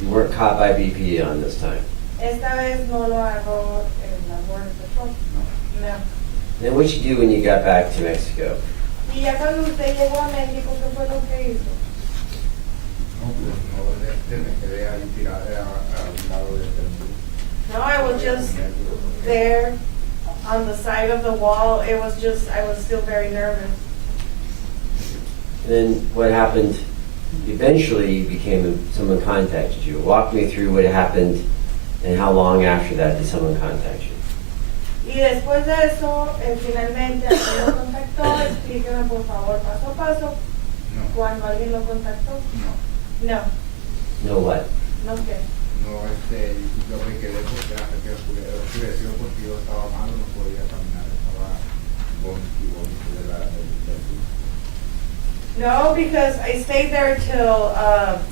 You weren't caught by BP on this time. Esta vez no lo agarró la Border Patrol. No. Then what you do when you got back to Mexico? Y ya cuando usted llegó a México, ¿qué fue lo que hizo? No, pues no, me quedé ahí tirado a un lado del templo. No, I was just there on the side of the wall. It was just, I was still very nervous. And then what happened? Eventually, you became, someone contacted you. Walk me through what happened and how long after that did someone contact you? Y después de eso, finalmente alguien lo contactó. Explíqueme por favor paso a paso. No, Cuando alguien lo contactó. no, No, No what? no sé. no, yo me quedé porque era que oscureció porque yo estaba malo, no podía caminar, estaba vómito del No, because I stayed there till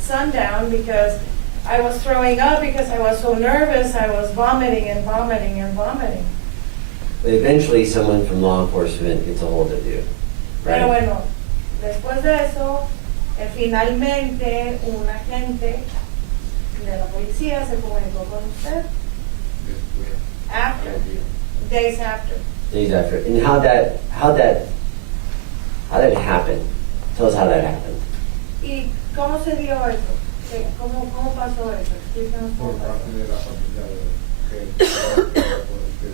sundown because I was throwing up because I was so nervous. I was vomiting and vomiting and vomiting. But eventually, someone from law enforcement gets a hold of you, Pero right? bueno, después de eso, finalmente un agente de la policía se comunicó con usted después. after, days after. Days after. And how that happen? Tell us how that happened. ¿Y cómo se dio eso? ¿Cómo pasó eso? Explícanos Por cómo parte pasó. de la familia de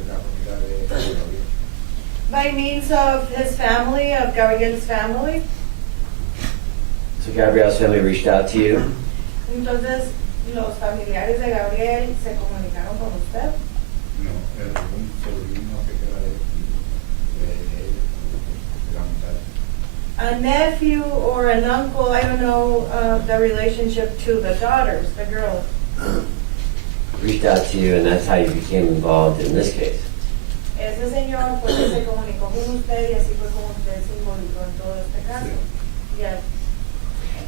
la familia de Gabriel. By means of his family, of Gabriel's family. So Gabriel's family reached out to you. Entonces, los familiares de Gabriel se comunicaron con usted. No, era un sobrino que era de la muchacha. a nephew or an uncle, I don't know, the relationship to the daughters, the girls. Reached out to you, and that's how you became involved in this case. Ese señor pues se comunicó con usted y así fue como usted se involucró en todo este caso. Yes.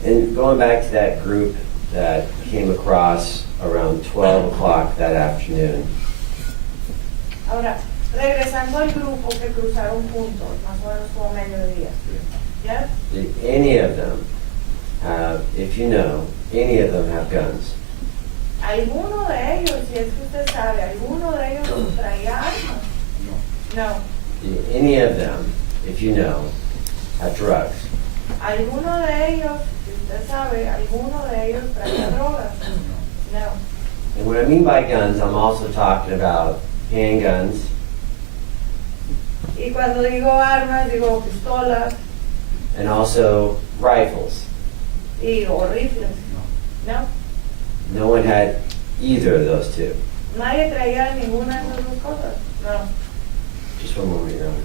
And going back to that group that came across around 12 o'clock that afternoon, Ahora, regresando al grupo que cruzaron juntos, más o menos como mediodía. Yes? did any of them have, if you know, any of them have guns? Alguno de ellos, si es que usted sabe, alguno de ellos traía armas. No. No. Did any of them, if you know, have drugs? Alguno de ellos, si usted sabe, alguno de ellos traía drogas. No. And what I mean by guns, I'm also talking about handguns, Y cuando digo armas, digo pistolas and also rifles. y o rifles. No. No one had either of those two. Nadie traía ninguna de esas dos cosas. No. Just one moment, Your Honor.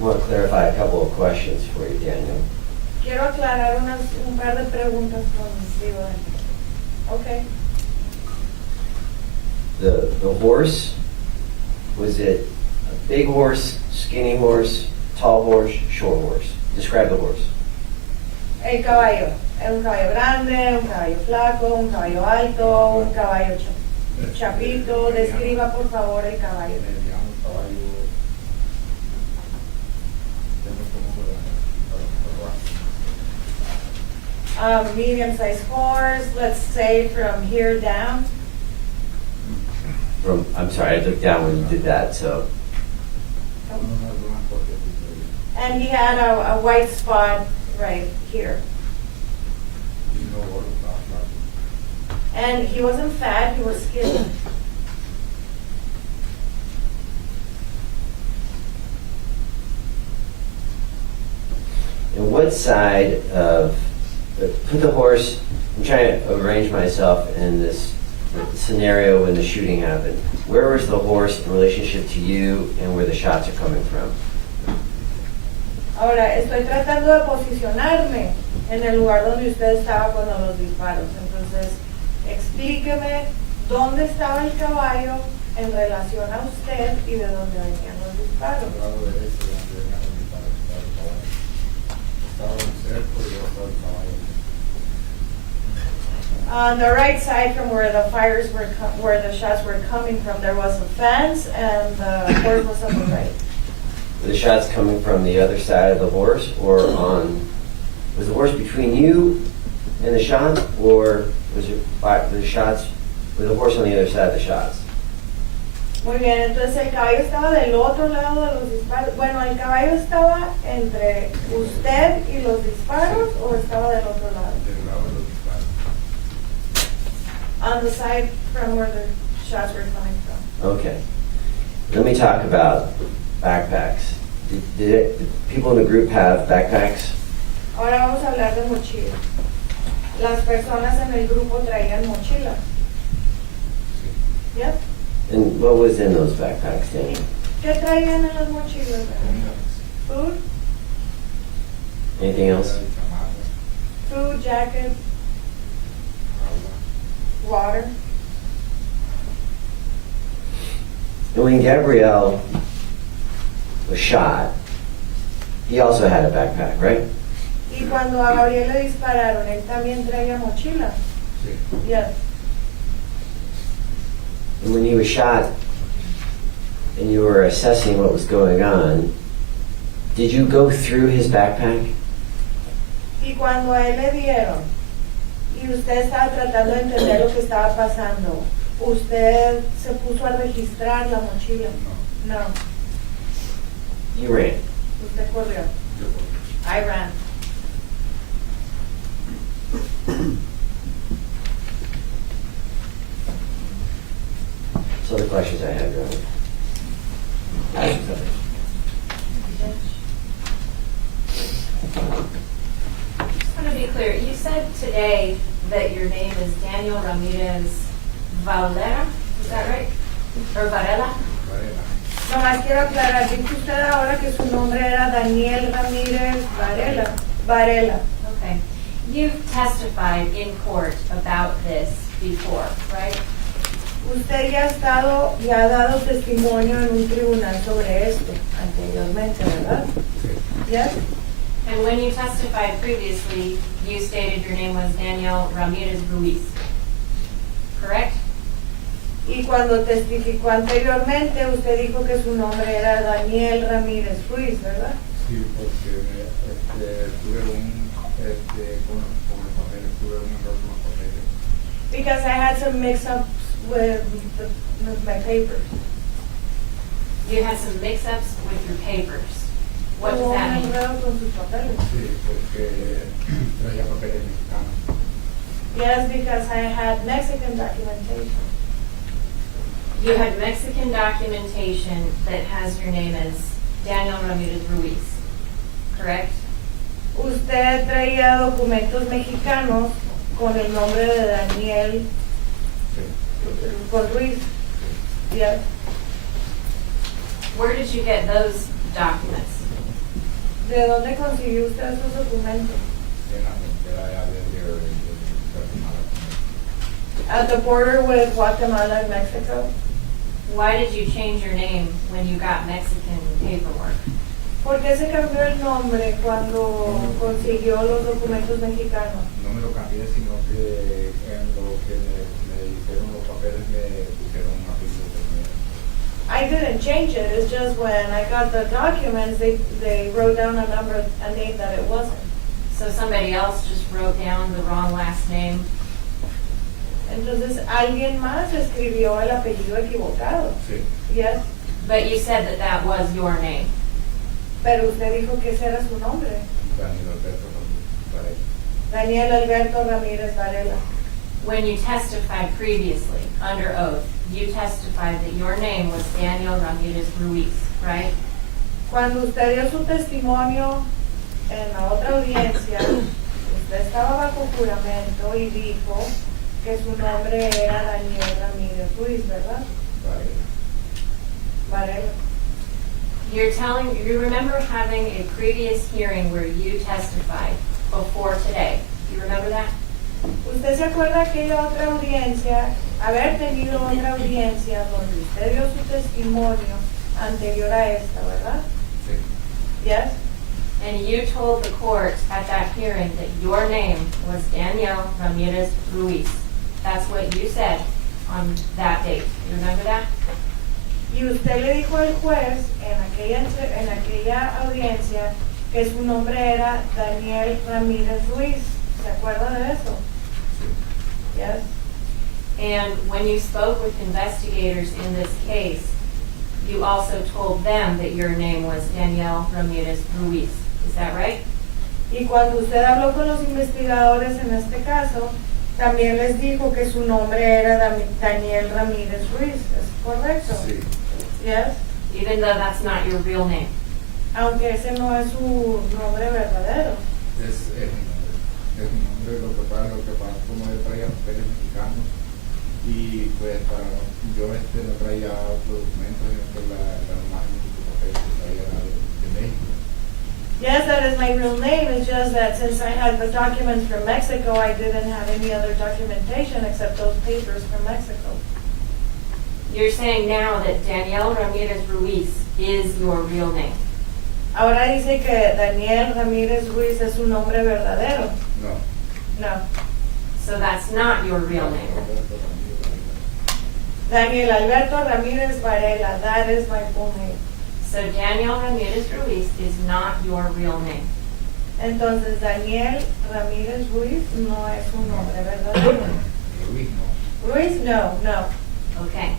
I want to clarify a couple of questions for you, Daniel. Quiero aclarar un par de preguntas contigo. Okay. The horse, was it a big horse, skinny horse, tall horse, short horse? Describe the horse. El caballo. Es un caballo grande, un caballo flaco, un caballo alto, un caballo chapito. Describa por favor el caballo. Mediano, caballo. Tengo como Medium-sized horse, let's say from here down. I'm sorry, I looked down when you did that, so. And he had a white spot right here. And he wasn't fat, he was skinny. And what side of, put the horse, I'm trying to arrange myself in this scenario when the shooting happened. Where was the horse in relationship to you and where the shots are coming from? Ahora, estoy tratando de posicionarme en el lugar donde usted estaba cuando los disparos. Entonces, explíqueme dónde estaba el caballo en relación a usted y de dónde venían los disparos. On the right side, from where the fires were, where the shots were coming from, there was a fence, and the horse was on the right. Were the shots coming from the other side of the horse, or on, was the horse between you and the shot, or was the shots, was the horse on the other side of the shots? Muy bien, entonces el caballo estaba del otro lado de los disparos. Bueno, el caballo estaba entre usted y los disparos, o estaba del otro lado? On the side from where the shots were coming from. Okay. Let me talk about backpacks. Did people in the group have backpacks? Ahora vamos a hablar de mochila. Las personas en el grupo traían mochila. ¿Yep? And what was in those backpacks, Danny? ¿Qué traían en las mochilas? Food? Anything else? Food, jacket, water. And when Gabrielle was shot, he also had a backpack, right? Y cuando a Gabriel le dispararon, él también traía mochila. Yes. And when he was shot and you were assessing what was going on, did you go through his backpack? Y cuando a él le dieron, y usted estaba tratando de entender lo que estaba pasando, ¿usted se puso a registrar la mochila? No. You ran. Usted corrió. I ran. So the questions I have, Your Honor. Just want to be clear, you said today that your name is Daniel Ramirez Valera, is that right? Or Varela? Varela. Nomás quiero aclarar, dice usted ahora que su nombre era Daniel Ramírez Varela. Varela. Okay. You've testified in court about this before, right? Usted ya ha dado testimonio en un tribunal sobre esto anteriormente, ¿verdad? Yes? And when you testified previously, you stated your name was Daniel Ramirez Ruiz, correct? Y cuando testificó anteriormente, usted dijo que su nombre era Daniel Ramírez Ruiz, ¿verdad? Sí, porque tuve con los papeles, tuve un error con los papeles. Because I had some mix-ups with my papers. You had some mix-ups with your papers. What does Hubo that un mean? enredo con sus papeles. Sí, porque traía papeles mexicanos. Yes, because I had Mexican documentation. You had Mexican documentation that has your name as Daniel Ramirez Ruiz, correct? Usted traía documentos mexicanos con el nombre de Daniel Sí. con Ruiz. Yes. Where did you get those documents? ¿De dónde consiguió usted esos documentos? En la frontera allá de Guatemala. At the border with Guatemala and Mexico. Why did you change your name when you got Mexican paperwork? ¿Por qué se cambió el nombre cuando consiguió los documentos mexicanos? No me lo cambié, sino que en lo que me hicieron los papeles me pusieron un apellido primero. I didn't change it. It's just when I got the documents, they wrote down a name that it wasn't. So somebody else just wrote down the wrong last name? Entonces alguien más escribió el apellido equivocado. Sí. Yes. But you said that that was your name. Pero usted dijo que ese era su nombre. Daniel Alberto Varela. Daniel Alberto Ramírez Varela. When you testified previously, under oath, you testified that your name was Daniel Ramirez Ruiz, right? Cuando usted dio su testimonio en la otra audiencia, usted estaba bajo juramento y dijo que su nombre era Daniel Ramírez Ruiz, ¿verdad? Varela. Varela. You remember having a previous hearing where you testified before today. You remember that? ¿Usted se acuerda aquella otra audiencia, haber tenido otra audiencia donde usted dio su testimonio anterior a esta, ¿verdad? Sí. Yes? And you told the court at that hearing that your name was Daniel Ramirez Ruiz. That's what you said on that date. You remember that? Y usted le dijo al juez en aquella audiencia que su nombre era Daniel Ramírez Ruiz. ¿Se acuerda de eso? Sí. Yes? And when you spoke with investigators in this case, you also told them that your name was Daniel Ramirez Ruiz. Is that right? Y cuando usted habló con los investigadores en este caso, también les dijo que su nombre era Daniel Ramírez Ruiz. ¿Es correcto? Sí. Yes? Even though that's not your real name. Aunque ese no es su nombre verdadero. Es mi nombre. Es mi nombre. Lo que pasa como yo traía papeles mexicanos y pues yo no traía otros documentos, sino que la imagen de papel que traía era de México. Yes, that is my real name. It's just that since I had the documents from Mexico, I didn't have any other documentation except those papers from Mexico. You're saying now that Daniel Ramirez Ruiz is your real name. Ahora dice que Daniel Ramírez Ruiz es su nombre verdadero. No. No. So that's not your real name. Daniel Alberto Ramírez Varela. That is my full name. So Daniel Ramirez Ruiz is not your real name. Entonces, Daniel Ramírez Ruiz no es un nombre verdadero. Luis no. Ruiz, no, no. Okay.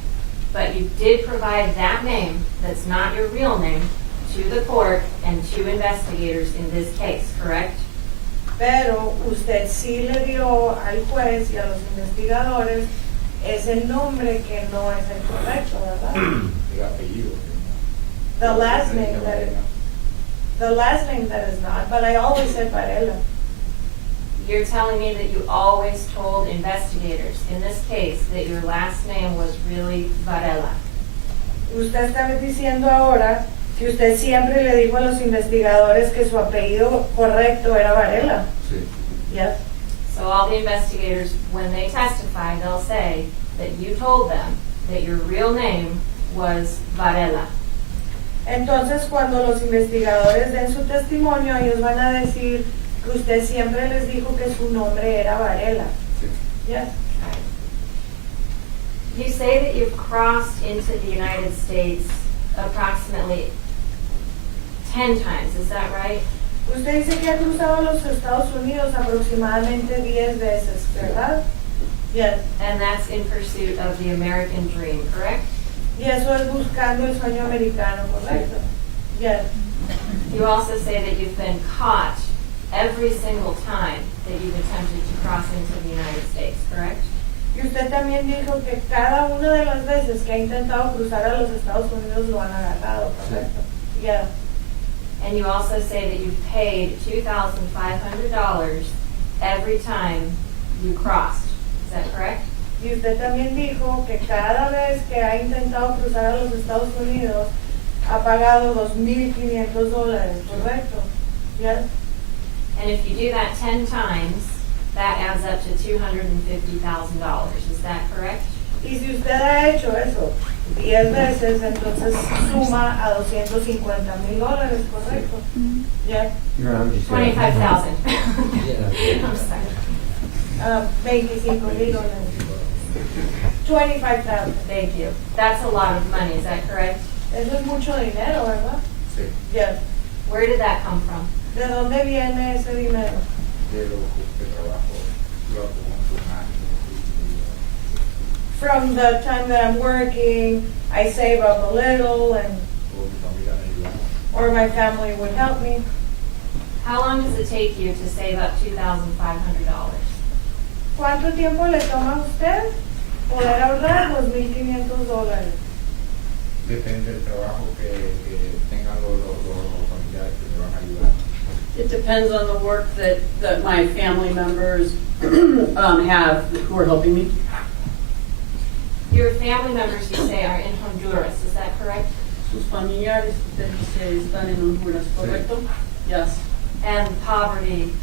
But you did provide that name that's not your real name to the court and to investigators in this case, correct? Pero usted sí le dio al juez y a los investigadores es el nombre que no es el correcto, ¿verdad? El apellido. The last name that is not, but I always said Varela. You're telling me that you always told investigators, in this case, that your last name was really Varela. Usted está diciendo ahora que usted siempre le dijo a los investigadores que su apellido correcto era Varela. Sí. Yes. So all the investigators, when they testify, they'll say that you told them that your real name was Varela. Entonces, cuando los investigadores den su testimonio, ellos van a decir que usted siempre les dijo que su nombre era Varela. Sí. Yes. You say that you've crossed into the United States approximately 10 times, is that right? Usted dice que ha cruzado los Estados Unidos aproximadamente 10 veces, ¿verdad? Yes. And that's in pursuit of the American dream, correct? Y eso es buscando el sueño americano, ¿correcto? Yes. You also say that you've been caught every single time that you've attempted to cross into the United States, correct? Y usted también dijo que cada una de las veces que ha intentado cruzar a los Estados Unidos lo han agarrado, ¿correcto? Yes. And you also say that you've paid $2,500 every time you crossed, is that correct? Y usted también dijo que cada vez que ha intentado cruzar a los Estados Unidos ha pagado $2,500, ¿correcto? Yes. And if you do that 10 times, that adds up to $250,000, is that correct? Y si usted ha hecho eso 10 veces, entonces suma a $250,000, ¿correcto? Yes. Your Honor, just- 25,000. Yeah. I'm sorry. $25,000. 25,000. Thank you. That's a lot of money, is that correct? Eso es mucho dinero, ¿verdad? Sí. Yes. Where did that come from? ¿De dónde viene ese dinero? De lo que trabajo, lo con un año. From the time that I'm working, I save up a little, and O mi familia me ayuda. or my family would help me. How long does it take you to save up $2,500? ¿Cuánto tiempo le toma a usted poder ahorrar $2,500? Depende del trabajo que tengan los familiares que me van a ayudar. It depends on the work that my family members have who are helping me. Your family members, you say, are in Honduras, is that correct? Sus familiares, usted dice, están en Honduras, ¿correcto? Yes. And poverty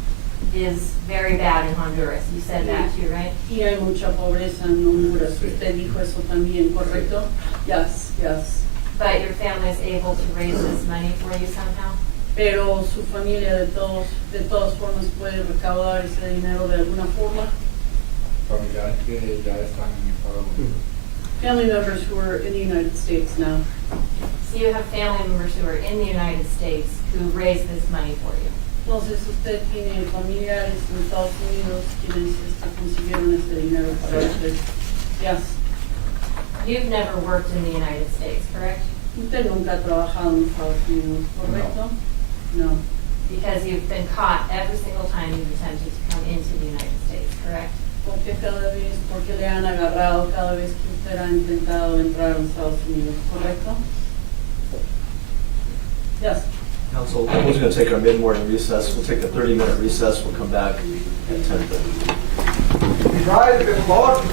is very bad in Honduras. You said that too, right? Y hay mucha pobreza en Honduras. Sí. Usted dijo eso también, ¿correcto? Yes, yes. But your family is able to raise this money for you somehow? Pero su familia de todas formas puede recaudar ese dinero de alguna forma. Familiares que ya están en Estados Unidos. Family members who are in the United States now. So you have family members who are in the United States who raise this money for you. Entonces usted tiene familiares en Estados Unidos quienes consiguieron ese dinero para usted. Yes. You've never worked in the United States, correct? Usted nunca ha trabajado en Estados Unidos, ¿correcto? No. Because you've been caught every single time you've attempted to come into the United States, correct? Porque le han agarrado cada vez que usted ha intentado entrar a Estados Unidos, ¿correcto? Yes. Council, we're going to take our mid-morning recess. We'll take a 30-minute recess. We'll come back at 10:30. Rise, por favor.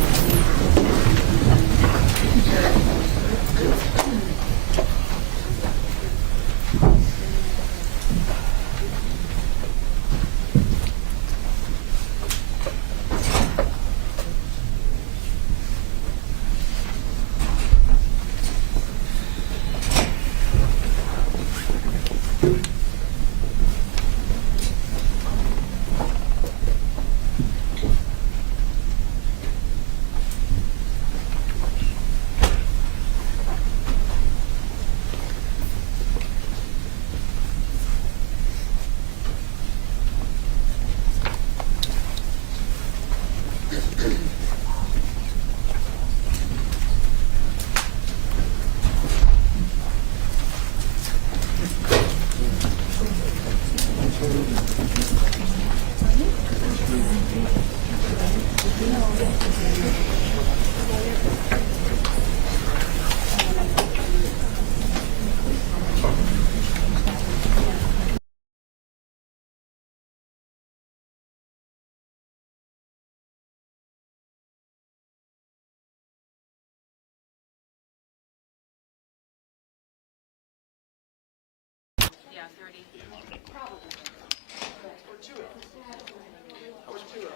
to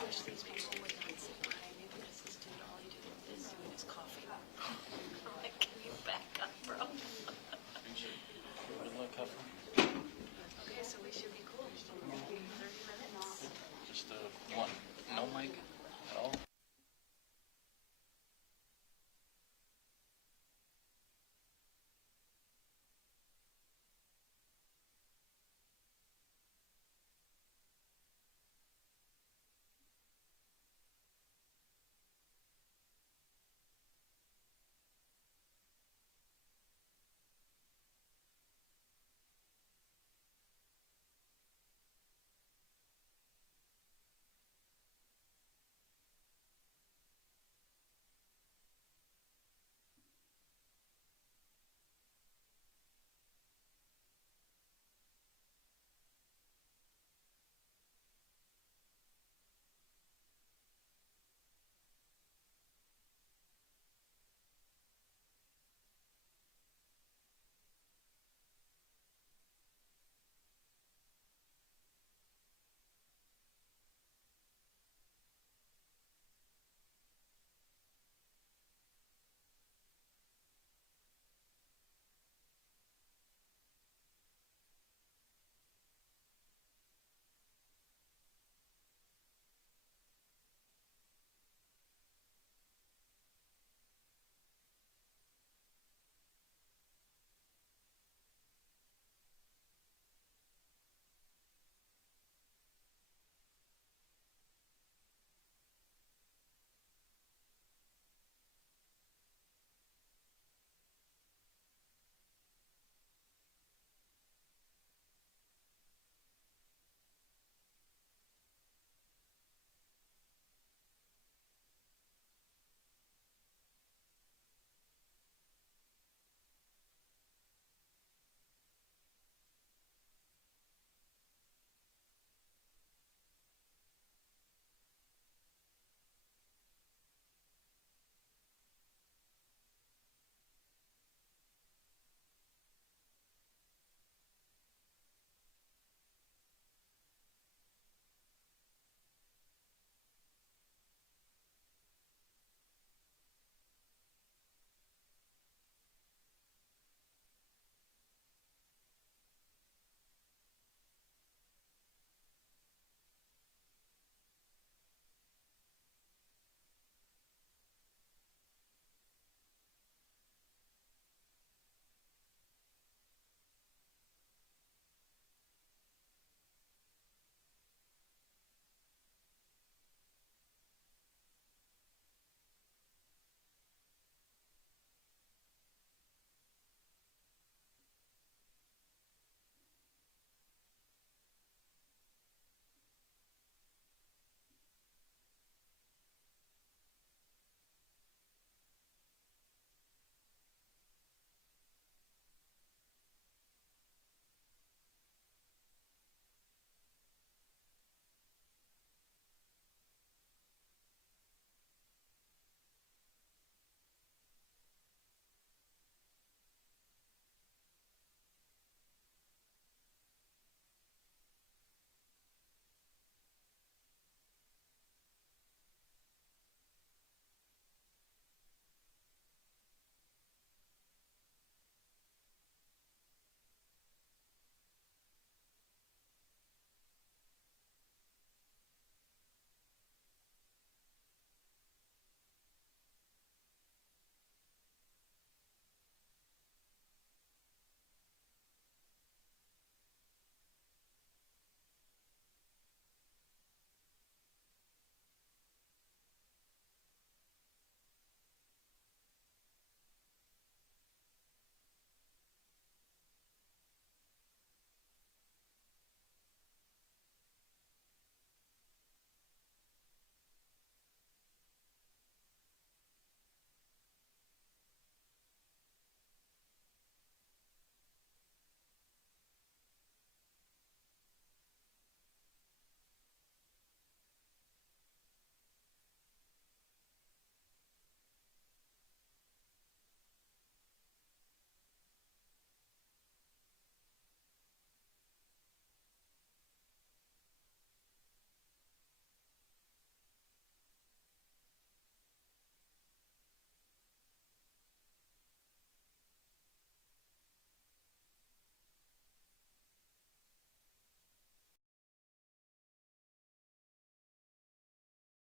push these people